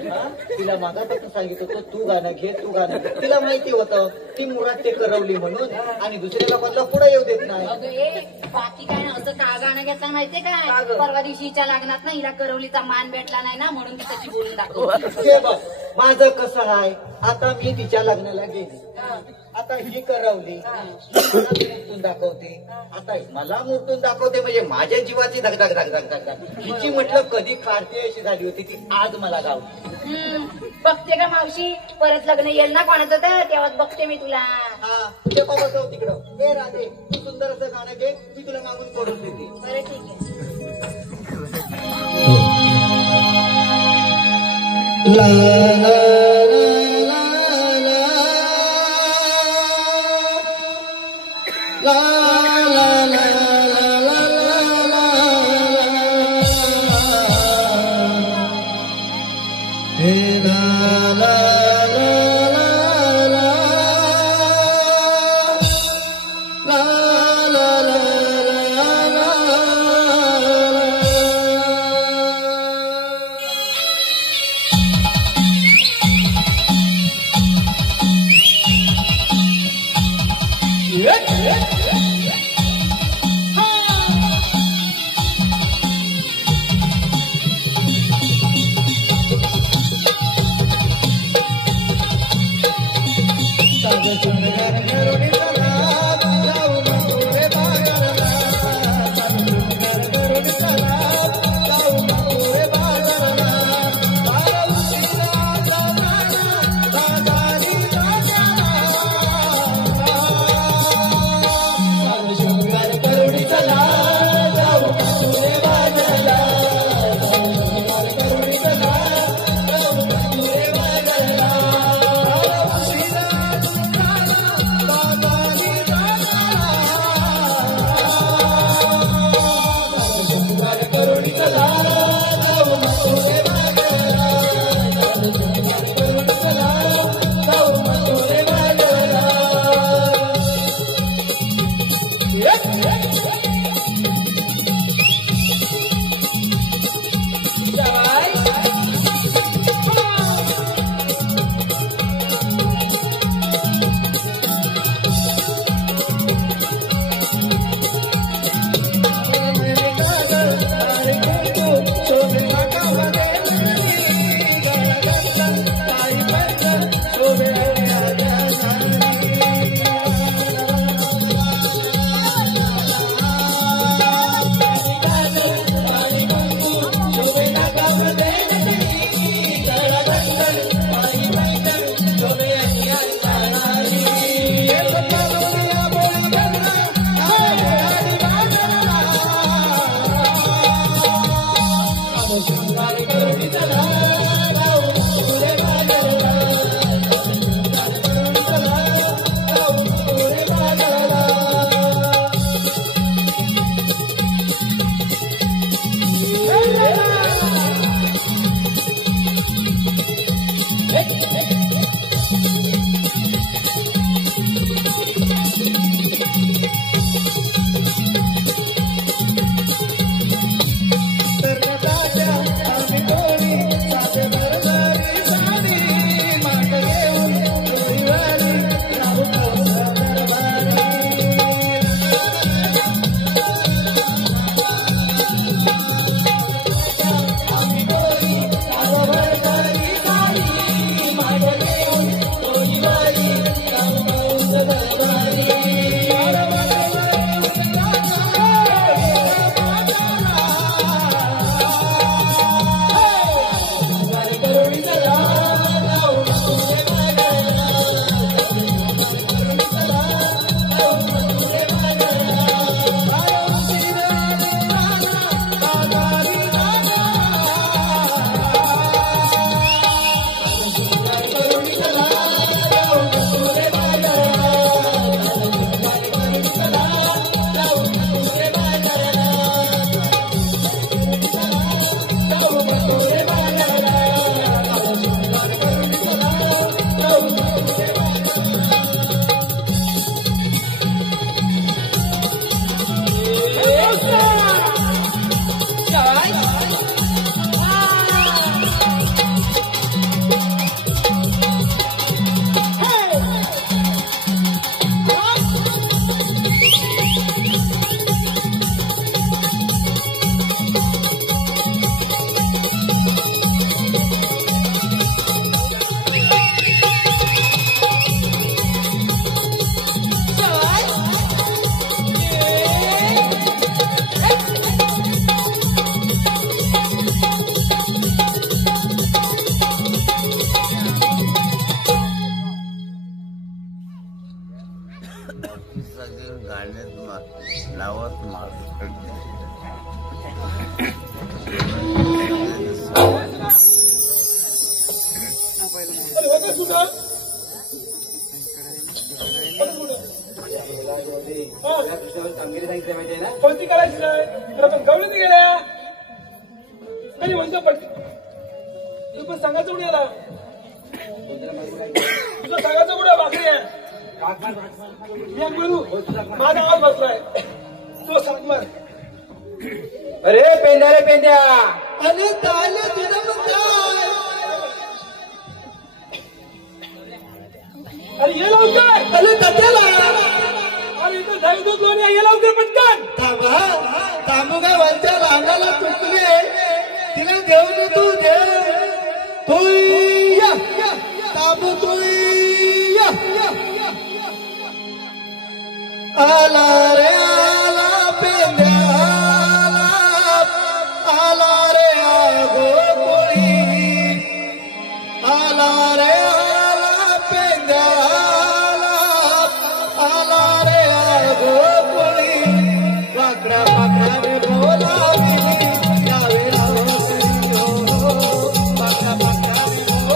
हा? तिला मागापासून सांगितलं होतं तू गाणं घे, तू गाणं घे. तिला माहिती होतं ती मुळात ते करवली म्हणून, आणि दुसऱ्या लोकांना पुढे येऊ देत नाही. अगं ए, बाकी काय ना असं का गाणं घेतलं माहितीये काय? परवा दिवशी हिच्या लग्नात ना हिला करवलीचा मान भेटला नाही ना, म्हणून ती तशी बोलून दाखवली. हे बघ माझं कसं आहे, आता मी तिच्या लग्नाला गेली, आता ही करवली, ही मला मूर्तून दाखवते, आता मला मूर्तून दाखवते, म्हणजे माझ्या जीवाची धगधग धगधग धगधग. हिची म्हटलं कधी काढते अशी झाली होती, ती आज मला गावली. बघते का मावशी, परत लग्न येईल ना कोणाचं तर तेव्हाच बघते मी तुला. हा, तुझ्या बाबा जाऊ तिकडं. हे राधे, तू सुंदर असं गाणं घे, मी तुला मागून करून देते. बरं ठीक आहे. ला ला कामगिरी सांगितली माहिती आहे ना. कोणती करायची नाही तर आपण गवळीत गेल्या तरी म्हणतो पडते तू पण सांगायचं कुठे याला तुझं सांगायचं कुठे भाकरी आहे मी एक बोलू माझा आवाज बसलाय तो सांग मग. अरे पेंड्या रे पेंड्या आणि ताले तुझं म्हणताय. अरे ये लवकर अरे तत्याला अरे इथं जाऊ दूध लोणी ये लवकर पटकन. थांबा थांबू काय वरच्या रांगाला तुटले तिला देऊ तू दे तू या थांबू तू या. आला रे आला पेंड्या आला रे आगो कोळी आला रे आला पेंड्या आला रे आगो कोळी वाकडा वाकडाने बोलावी यावे राव वाकडा वाकडाने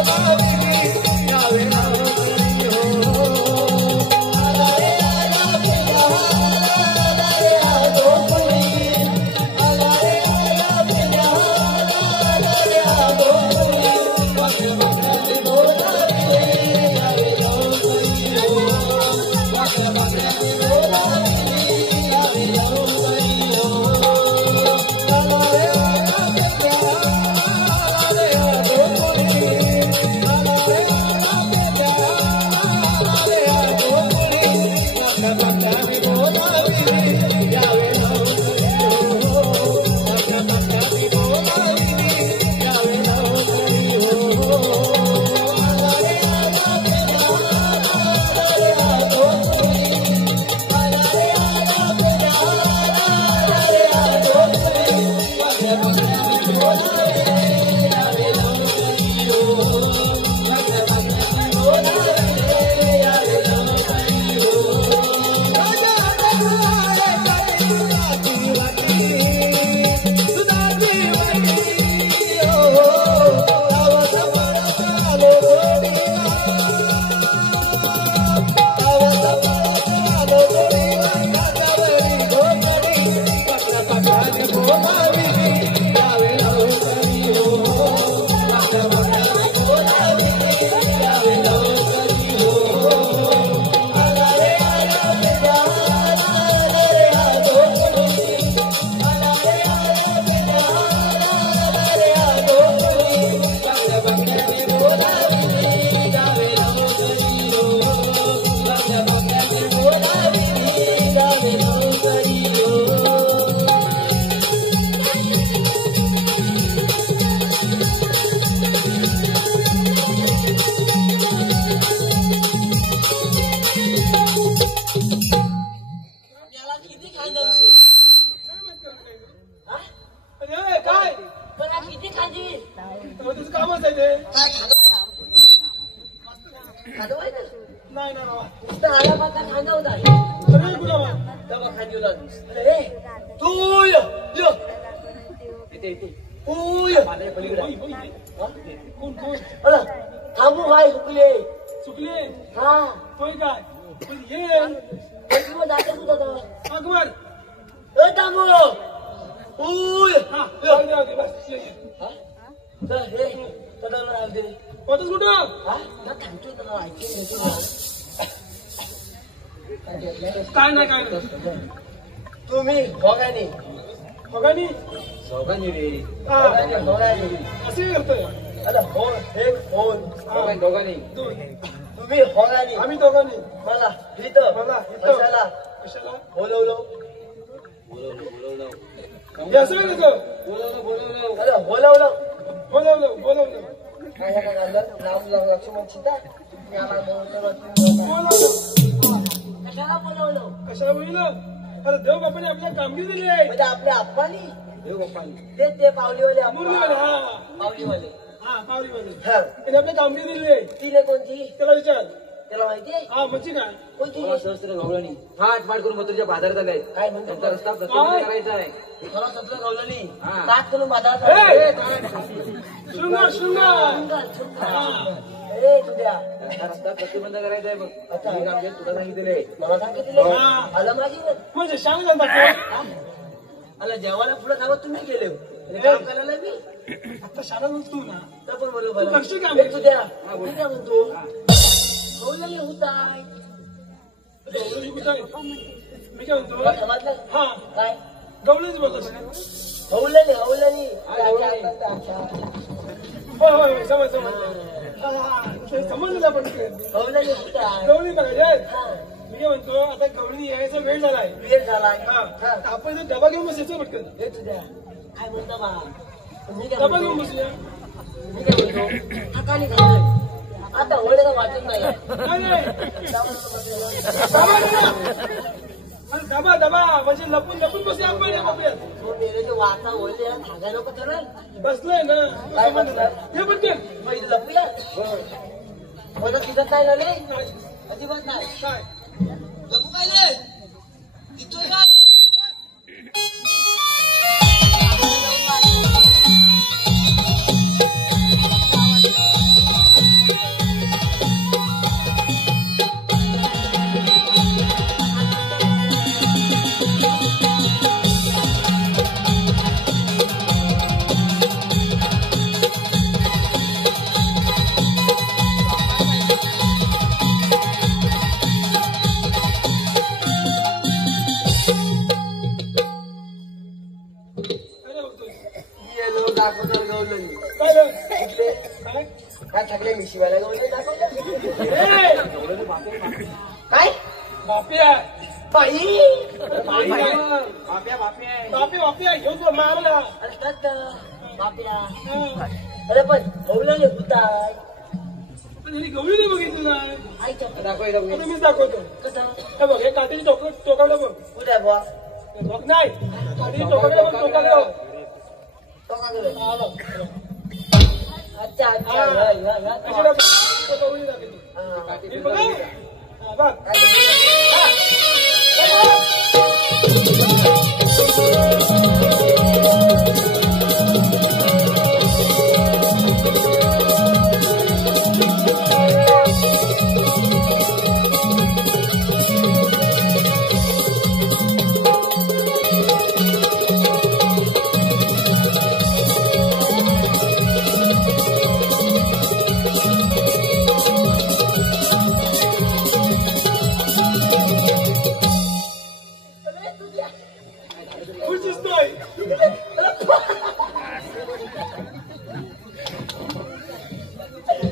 खातो माहिती नाही ना बाबा नुसतं आला पाता खांदा होता सगळे गुलाब दबा खांदी होता अरे तू ये तू ये कोण कोण अरे थांबू काय हुकले चुकले हा होय काय पण ये किंवा जाते तू दादा अकबर ए थांबू उय हा जाऊ दे, बस ये, ये. चल हे पदाला राहू दे होतच कुठं हा ना थांबतोय त्याला ऐकून घेतो काय नाही तुम्ही भोगानी बघानी चौघांनी रे हा भोगानी असे करतोय अरे हो एक फोन दोघांनी तुम्ही भोगानी आम्ही दोघांनी मला इथं मला इथं. कशाला कशाला बोलवलं हे असं काय त्याचं अरे बोलवलं बोलवलं काय काय घाललं नाव लक्ष्मण सीता तुम्ही आम्हाला बोलवलं कशाला बोलवलं कशाला बोलिलं अरे देव बापाने आपल्याला कामगिरी दिली आहे म्हणजे आपल्या आप्पानी देव गोपाल ते पावलीवाले मुरलीवाले हा पावलीवाले हा पावलीवाले हा त्याने आपल्याला कामगिरी दिली आहे तिने कोणती त्याला विचार त्याला माहितीये हा म्हणजे काय कोणती सहस्त्र गवळणी फाट फाट करून मथुरेच्या बाजारात आलाय काय म्हणतो त्यांचा रस्ता प्रत्येक करायचा आहे मला सत्र गावलेली हा. ताट करून बाजारात शृंगार अरे तुझ्या त्यांचा रस्ता प्रतिबंध करायचा आहे बघ अच्छा. हे काम केलं तुला सांगितले मला सांगितले हा. आलं माझी म्हणजे शाळेत जाता आला जेवायला पुढे खावं तुम्ही गेले काम करायला मी आता शाळा तू ना तर पण बरोबर तू लक्ष काम एक तुझ्या मी काय म्हणतो बोलले होता गवळणी कुठं आहे? मी काय म्हणतो समजलं हा काय गवळणीच बोलतो हवलनी हवलनी होय समजलं आपण हवलनी होता गवळणी बघायची आहे. हा मी काय म्हणतो आता गवळणी यायचा वेळ झालाय वेळ झाला हा आपण जर डबा घेऊन बसायचं पटकन हे तुझ्या काय म्हणतो बा मी काय डबा घेऊन म्हणतो बसूया मी काय म्हणतो हाताने घालतोय आता होण्याचा वाटत नाही नाही, नाही. डबा डबा म्हणजे लपून बसूया आपण या बापऱ्यात मेरे जो वाचा होईल धागा नको तर बसलोय ना काय बसलाय? हे पटकन मग इथं लपूया मला दिसत नाही ना रे नाही. अजिबात नाही काय लपू काय रे इथं का काय झालं? काय? काय थकले मी शिवायला गवले दाखवलं ए, काय बापिया बाई बापिया घेऊन तुला मारला अरे तत बापया हा. अरे पण हवलने होताय पण ह्यानी गवळी नाही बघितली नाही आईच्या आता मीच दाखवतो कसं हे बघ हे काठीची टोकावलं बघ उद्या बुवा हे बघ नाही काठीची टोकावलं बघ टोकावलं तो का गेलो हा बघ अच्छा अच्छा हा. या, या, या. अशी दाखव. तो गवळी दाखवली. हा. हे बघ हा बघ खुर्चीच नाही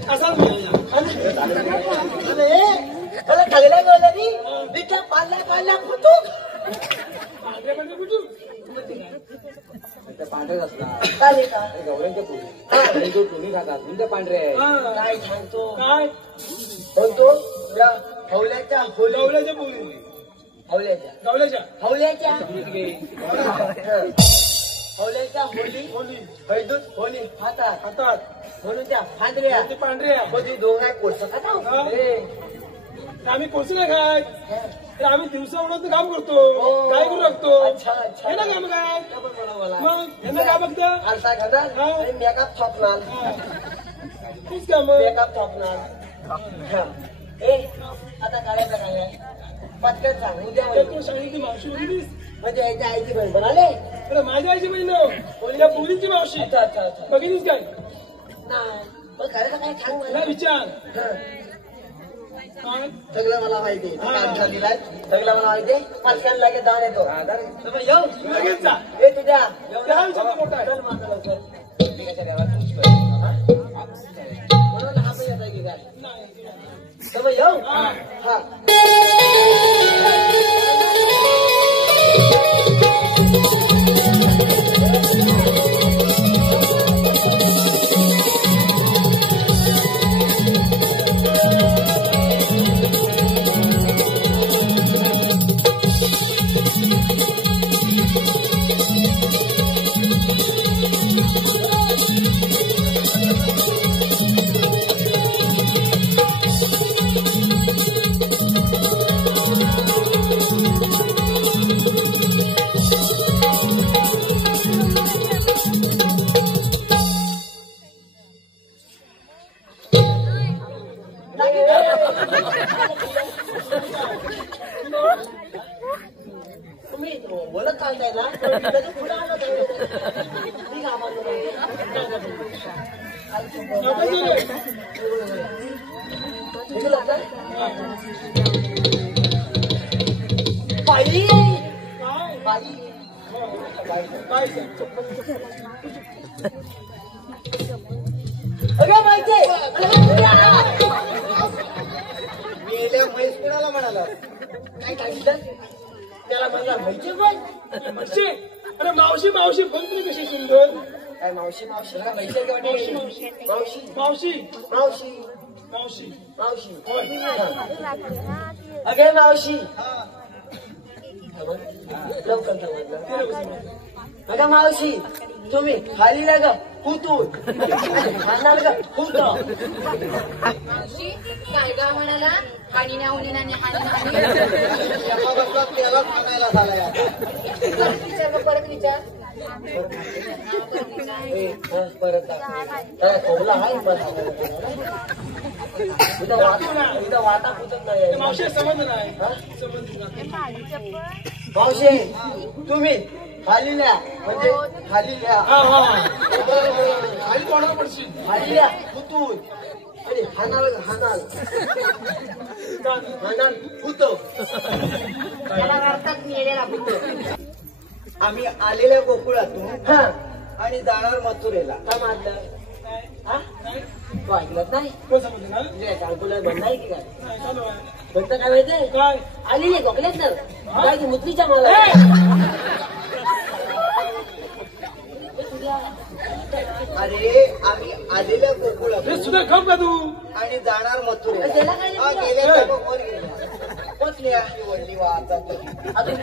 असाच अरे मला थगल्या गवल्यानी बिट्या पाळल्या फुटूक पांढरेच असतात काय रे का गवळ्यांच्या पोळी जो तुम्ही खातात तुमच्या पांढरे आहे काय सांगतो काय म्हणतो या हवल्याच्या होली गवल्याच्या पोळी हवल्याच्या गवल्याच्या हवल्याच्या होळीच्या होली होली हैदूत होली हातात हातात म्हणून त्या फांदऱ्या ते पांढऱ्या बघी दोघांना कोळसा खाता हा. आम्ही कोळसे नाही खाय ते आम्ही दिवसा उडत काम करतो काय करू लागतो अच्छा अच्छा हे ना काम काय मला मग यांना काय बघता आरसा घालणार हा. आणि मेकअप थापणार तीच का मग मेकअप थापणार ए आता काढायचं काय पटकन सांग उद्या तर होईल. तू सांगितली मावशी बोललीस म्हणजे याच्या आईची बहीण म्हणाले अरे माझ्या आईची बहीण त्या पोरीची मावशी अच्छा अच्छा अच्छा बघितलीस काय नाही मग करायचं काय सांग मला मला विचार हं. काय? सगळं मला माहिती आहे. हा. काम झालेलं आहे. सगळं मला माहिती आहे. पटकन लागेल जाऊन येतो तर मग येऊ लगेच जा ए तुझ्या त्या विचार मोठा आहे चल माझं लवकर मी कशा घरात तुझं म्हणून हा पण येत आहे की काय तर मग येऊ हा तुम्ही बोलत चालताय ना त्याचं पुढे आणत आहे. मी गावात बाई बाई अगं माहिती मेल्या म्हैस कुणाला म्हणाला काय सांगितलं त्याला म्हणला माहिती पण मावशी अरे मावशी मावशी बघ कशी सुंदर काय मावशी मावशी का माहिती का वाटे मावशी मावशी मावशी मावशी मावशी होय अगे मावशी लवकर समजलं अगं मावशी तुम्ही खाली लाग हुतून खाणार का हुत काय गा म्हणाला आणि नावणी नाणी तेव्हा बसला त्याला म्हणायला झालाय आता. परत विचार परत दाखव खोबला आहे इथं वाटा पुजत नाही मावशी समजलं नाही हा? समजलं मावशी तुम्ही खाली लिहा म्हणजे खाली लिहा हा हा आई तोंडावर पडशील खाली लिहा हुतून आणि हानाल हानाल हानाल हुत त्याला अर्थात मिळेला होतं आम्ही आलेल्या गोकुळातून हा आणि जाणार मथुरेला काय मारलं हा तू ऐकलत नाही कोण समजलं ना तुझ्या कॅल्क्युलर बंद आहे की काय नाही, चालू आहे फक्त काय माहितीये काय आली नाही गोकल्यात ना काय ती मुतलीच्या मला अरे आम्ही आलेल्या गोकुळातून हे सुद्धा खप का तू आणि जाणार मथुरेला त्याला काय हा, नाही गेल्या तर मग वर गेल्या पोचल्या वडली वाहतात अजून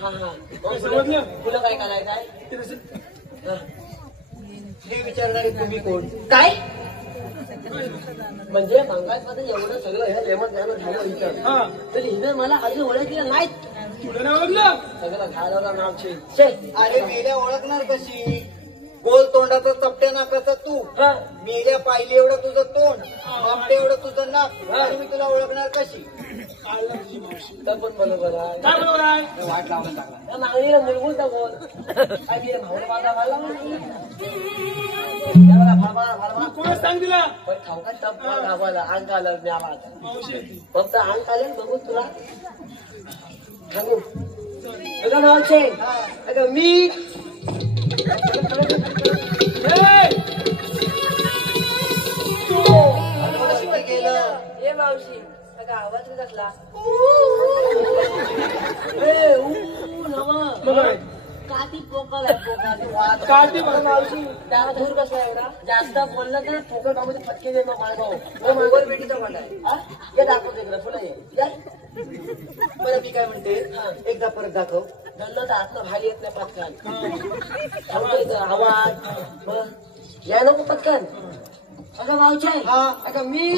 हा हा समजलं? तुला काय करायचं आहे हा. हे विचारणारे तुम्ही कोण काय म्हणजे मंगळामध्ये एवढं सगळं हे लेमन झालं इथं हा तरी हिनं मला अजून ओळखलं नाहीत तुला नाही ओळखलं सगळं घालवलं नाव छे अरे मेल्या ओळखणार कशी गोल तोंडाचा चपट्या नाकाचा तू हा मेल्या पाहिली एवढं तुझं तोंड मापटे एवढं तुझं नाक आणि मी तुला ओळखणार कशी आला तुझी मावशी तर पण बरोबर आहे काय बरोबर आहे वाट लावून टाकला त्या मागणीला मुलगून तर बोल काय गेले भावना माझा घालला भाडवा कोण सांग तिला पण खाऊ का टप गावाला अंग आलं न्यावा मावशी आहे ती. फक्त अंग आले बघू तुला सांगू अगं मावशे अगं मी ए! वरती गेलं ये मावशी अगं आवाज कसला ए ऊ नवा मग काय? काती पोकळ आहे पोकळ काठी बघ. मावशी त्याला दूर कसला एवढा जास्त बोललं तर ठोकर कामध्ये फटके दे मग मागव बेटीचा वाटा आहे हे दाखवतो इकडे पुढे ये बरं मी काय म्हणते एकदा परत दाखव नंतर तर आतनं भारी येत नाही पटकन थांबतोय आवाज बरं. या नको पटकन अगं मावच्या अगं मी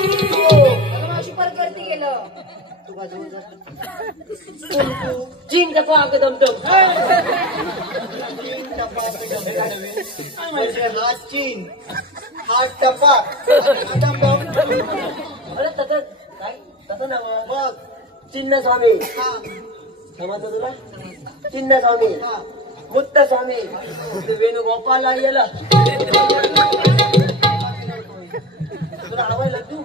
मावशी परत वरती गेलं. चिंग टपा अगं दमदम म्हणजे हा चीन हा टपा अरे तसं काय तसं ना मग चिन्ह स्वामी समजलं तुला चिन्ह स्वामी मुत्त स्वामी वेणुगोपाल गेलं तुला आवडलं तू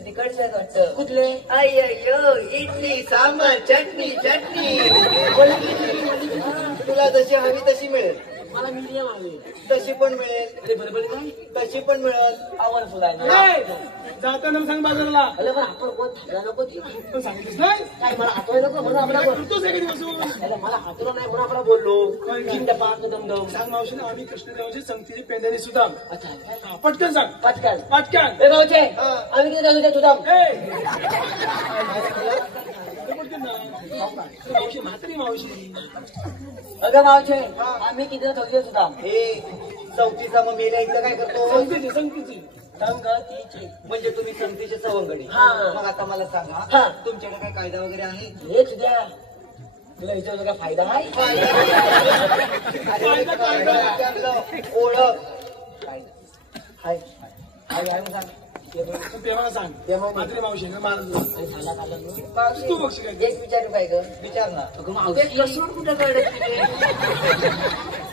तिकडचे वाटतं कुठले अय्यो इडली सांबार चटणी चटणी तुला जशी हवी तशी मिळेल मला मीडियम हवी तशी पण मिळेल अरे बरोबर काय तशी पण मिळेल आवड फुला जाताना सांग बाजाराला अरे पण आपण कोण थांबला नको पण सांगितलंच नाही काय मला हातवाय नको म्हणून आपला बोल करतोच एका दिवस अरे मला हातवलं नाही म्हणून आपला बोललो चिंग टपा दमदम सांग मावशीने आम्ही कृष्णदेवाची संगतीची पेंढारी सुद्धा अच्छा काय पटकन सांग पटकन पटकन ए भाऊचे आम्ही किती जाऊ तुझा मावशी म्हातारी मावशी अगं भाऊचे आम्ही किती जाऊ सुद्धा हे चौथीचा मग मेल्या इथं काय करतो संगतीची संगतीची म्हणजे तुम्ही संगतीचे सवंगडी हा. मग आता मला सांगा हा. तुमच्याकडे काय कायदा वगैरे आहे हेच द्या तुला हिच्यावर काय फायदा आहे ओळख हाय हाय आहे ना सांग तेव्हा सांग तेव्हा म्हातारी मावशी ना मला आणि खाला खाल्ला तू? तू बघशी काय एक विचारू काय ग विचार ना अगं मावशी कसून कुठं कळत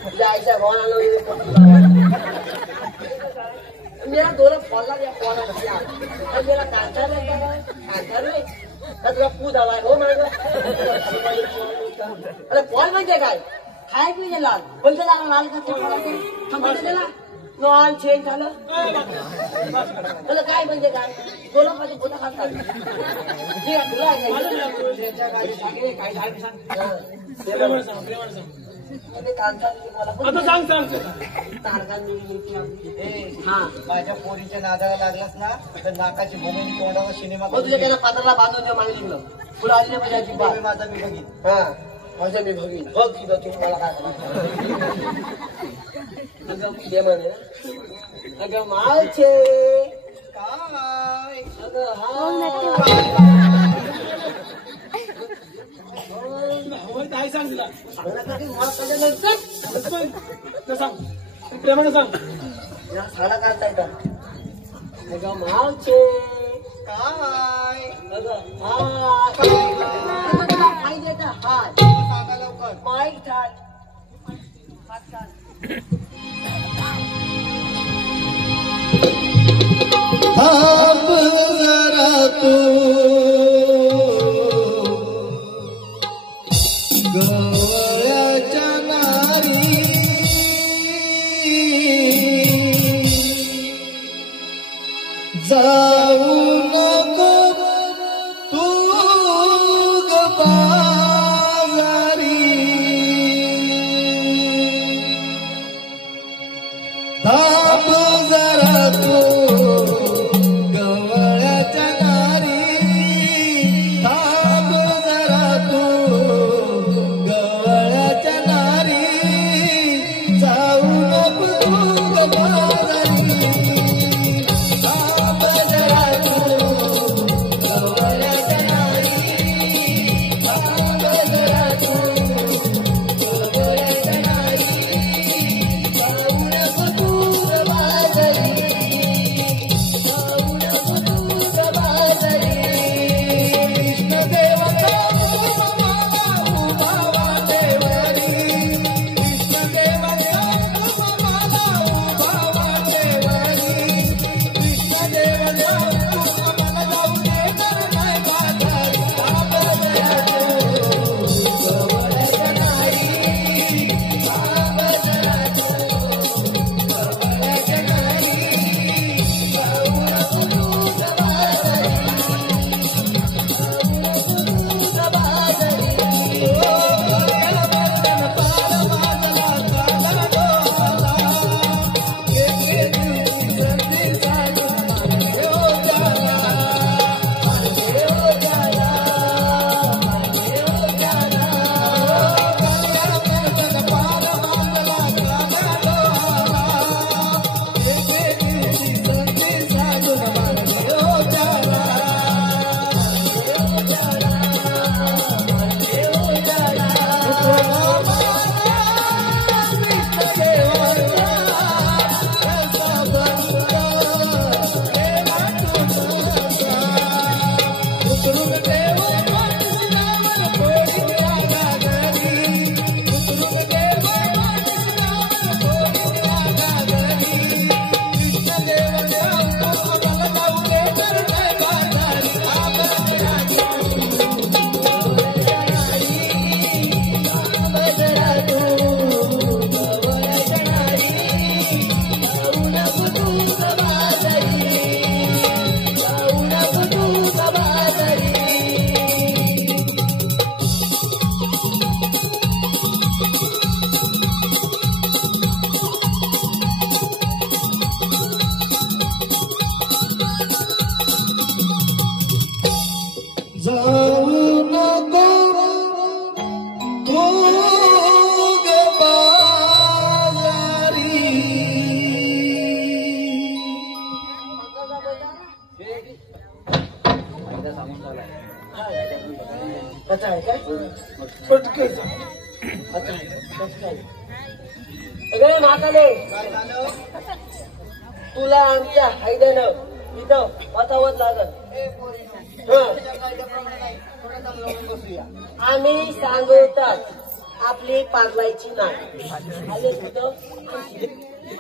तुझ्या आईच्या भावाला मेरा दोन फॉलला या फॉलला मेरा कांचार रे का तुला पूत आलाय हो माझं अरे फॉल म्हणजे काय खाय पिजे लाल पण त्याला लाल का त्याला लाल चेंज झालं त्याला काय म्हणजे काय बोला माझे पोता खातात ठीक आहे तुला काय झालं सांग प्रेमाने सांग प्रेमाने सांग आता सांग सांग हा माझ्या पोरीच्या नादाला लागलास ना तर नाकाची भूमी तोंडावर सिनेमा मग तुझ्या त्याला पात्राला बांधून देऊ मागे निघलं पुढे आली नाही पाहिजे तुम्ही माझा मी बघिन हा माझं मी भगीन बघ की बघ मला काय अगं प्रेमाने ना अगं मावचे काय अगं हा काय सांग तिला सांगण्यासाठी मला कधी नंतर सांग प्रेमाने सांग साडा काढता येतात अगं मावचे काय अगं हात पाहिजे का हात सांगा लवकर माईक थाट हात थाट थांब जरा तू गवळ्याच्या नारी जाऊ नको तू ग बाजारी थांब जरा तू ग अगं म्हाताले काय झालं? तुला आमच्या हायद्यानं इथं वातावत लागत ए पोरीनो, हं. तुझ्या कायद्याप्रमाणे नाही. थोडं दम लावून बसूया. आम्ही सांगतात आपली पारलायची नाही आले कुठं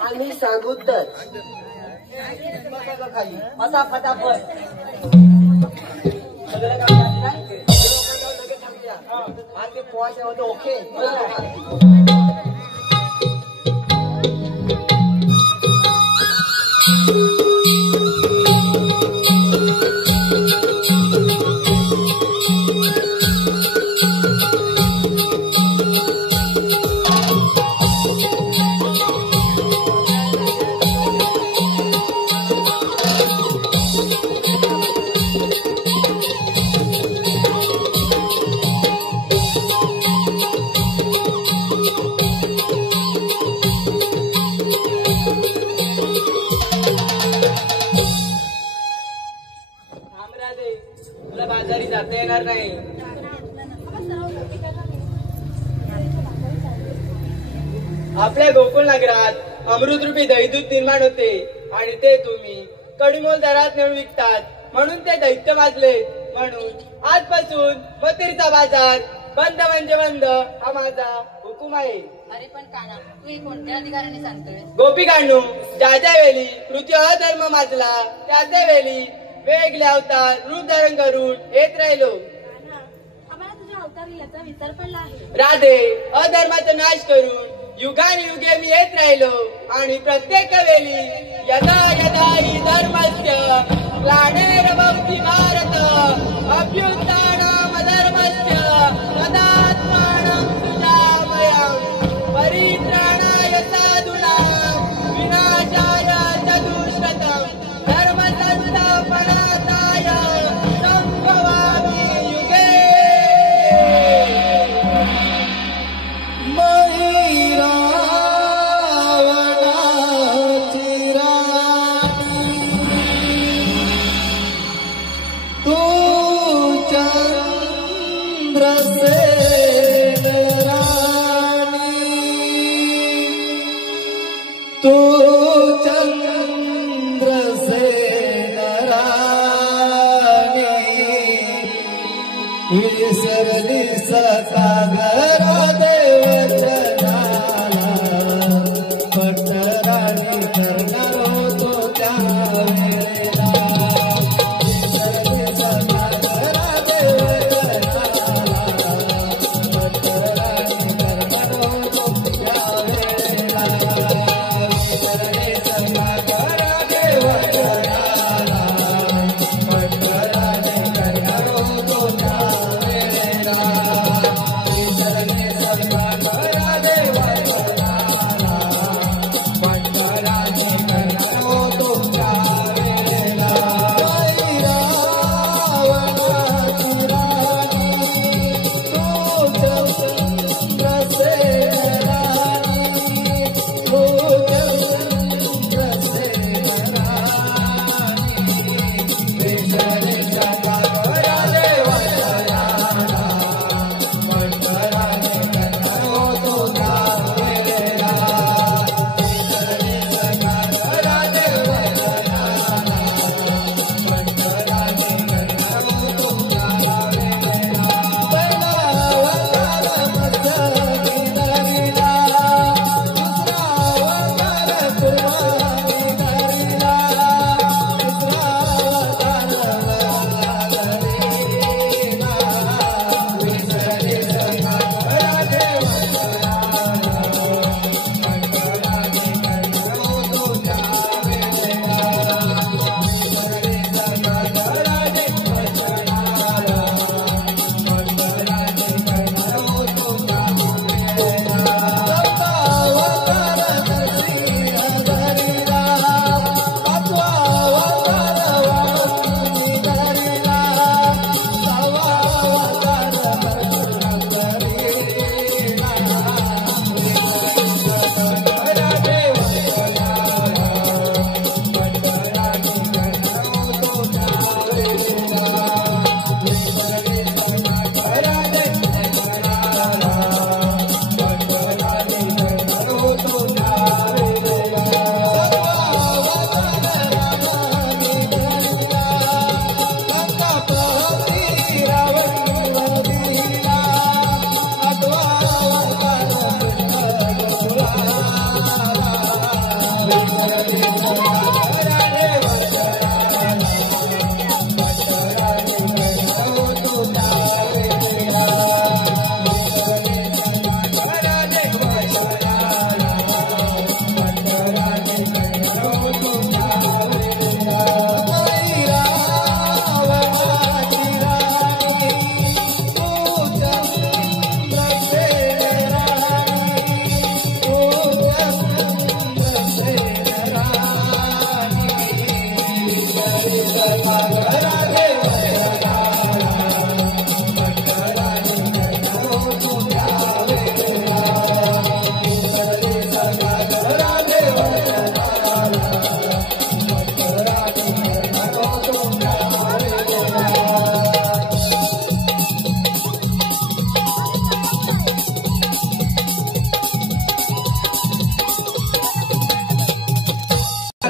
आम्ही सांगूतच बसायला खाली. आता फटाफट सगळं काम झालं काय? लगेच थांबूया. आणि ते पॉश होतं ओके राधे तुला बाजारी जाता येणार नाही. आपल्या गोकुळ नगरात अमृतरूपी दहीदूत निर्माण होते आणि ते तुम्ही कडिमोल दरात नेऊन विकतात म्हणून ते दैत्य वाजले. म्हणून आजपासून मथिरचा बाजार बंद म्हणजे बंद हा माझा हुकूम आहे. अरे पण काना तू हे कोणत्या अधिकाराने सांगतोय? गोपिकांनो, ज्या ज्या वेळी पृथ्वी अधर्म माजला त्या त्या वेळी वेगळे अवतार रूप धारण करून येत राहिलो. आम्हाला तुझ्या अवतार याचा विसर पडला आहे. राधे, अधर्माचा नाश करून युगानुयुगे मी येत राहिलो आणि प्रत्येक वेळी यदा यदा हि धर्मस्य ग्लानिर्भवति भारत अभ्युत्थानम् अधर्मस्य तदात्मानं सुजामयम् परित्राणाय साधूनां विनाशाय च दुष्कृतम् धर्मसंस्थापनार्थाय संभवामि युगे. विसरली सकागरा देवचनाला पटराणी करणार होतो त्यावेळेला. विसरली सकागरा देवचनाला पटराणी करणार होतो त्यावेळेला. विसरली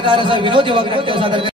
दर्जेदार असा विनोदी वक्तव्य सादर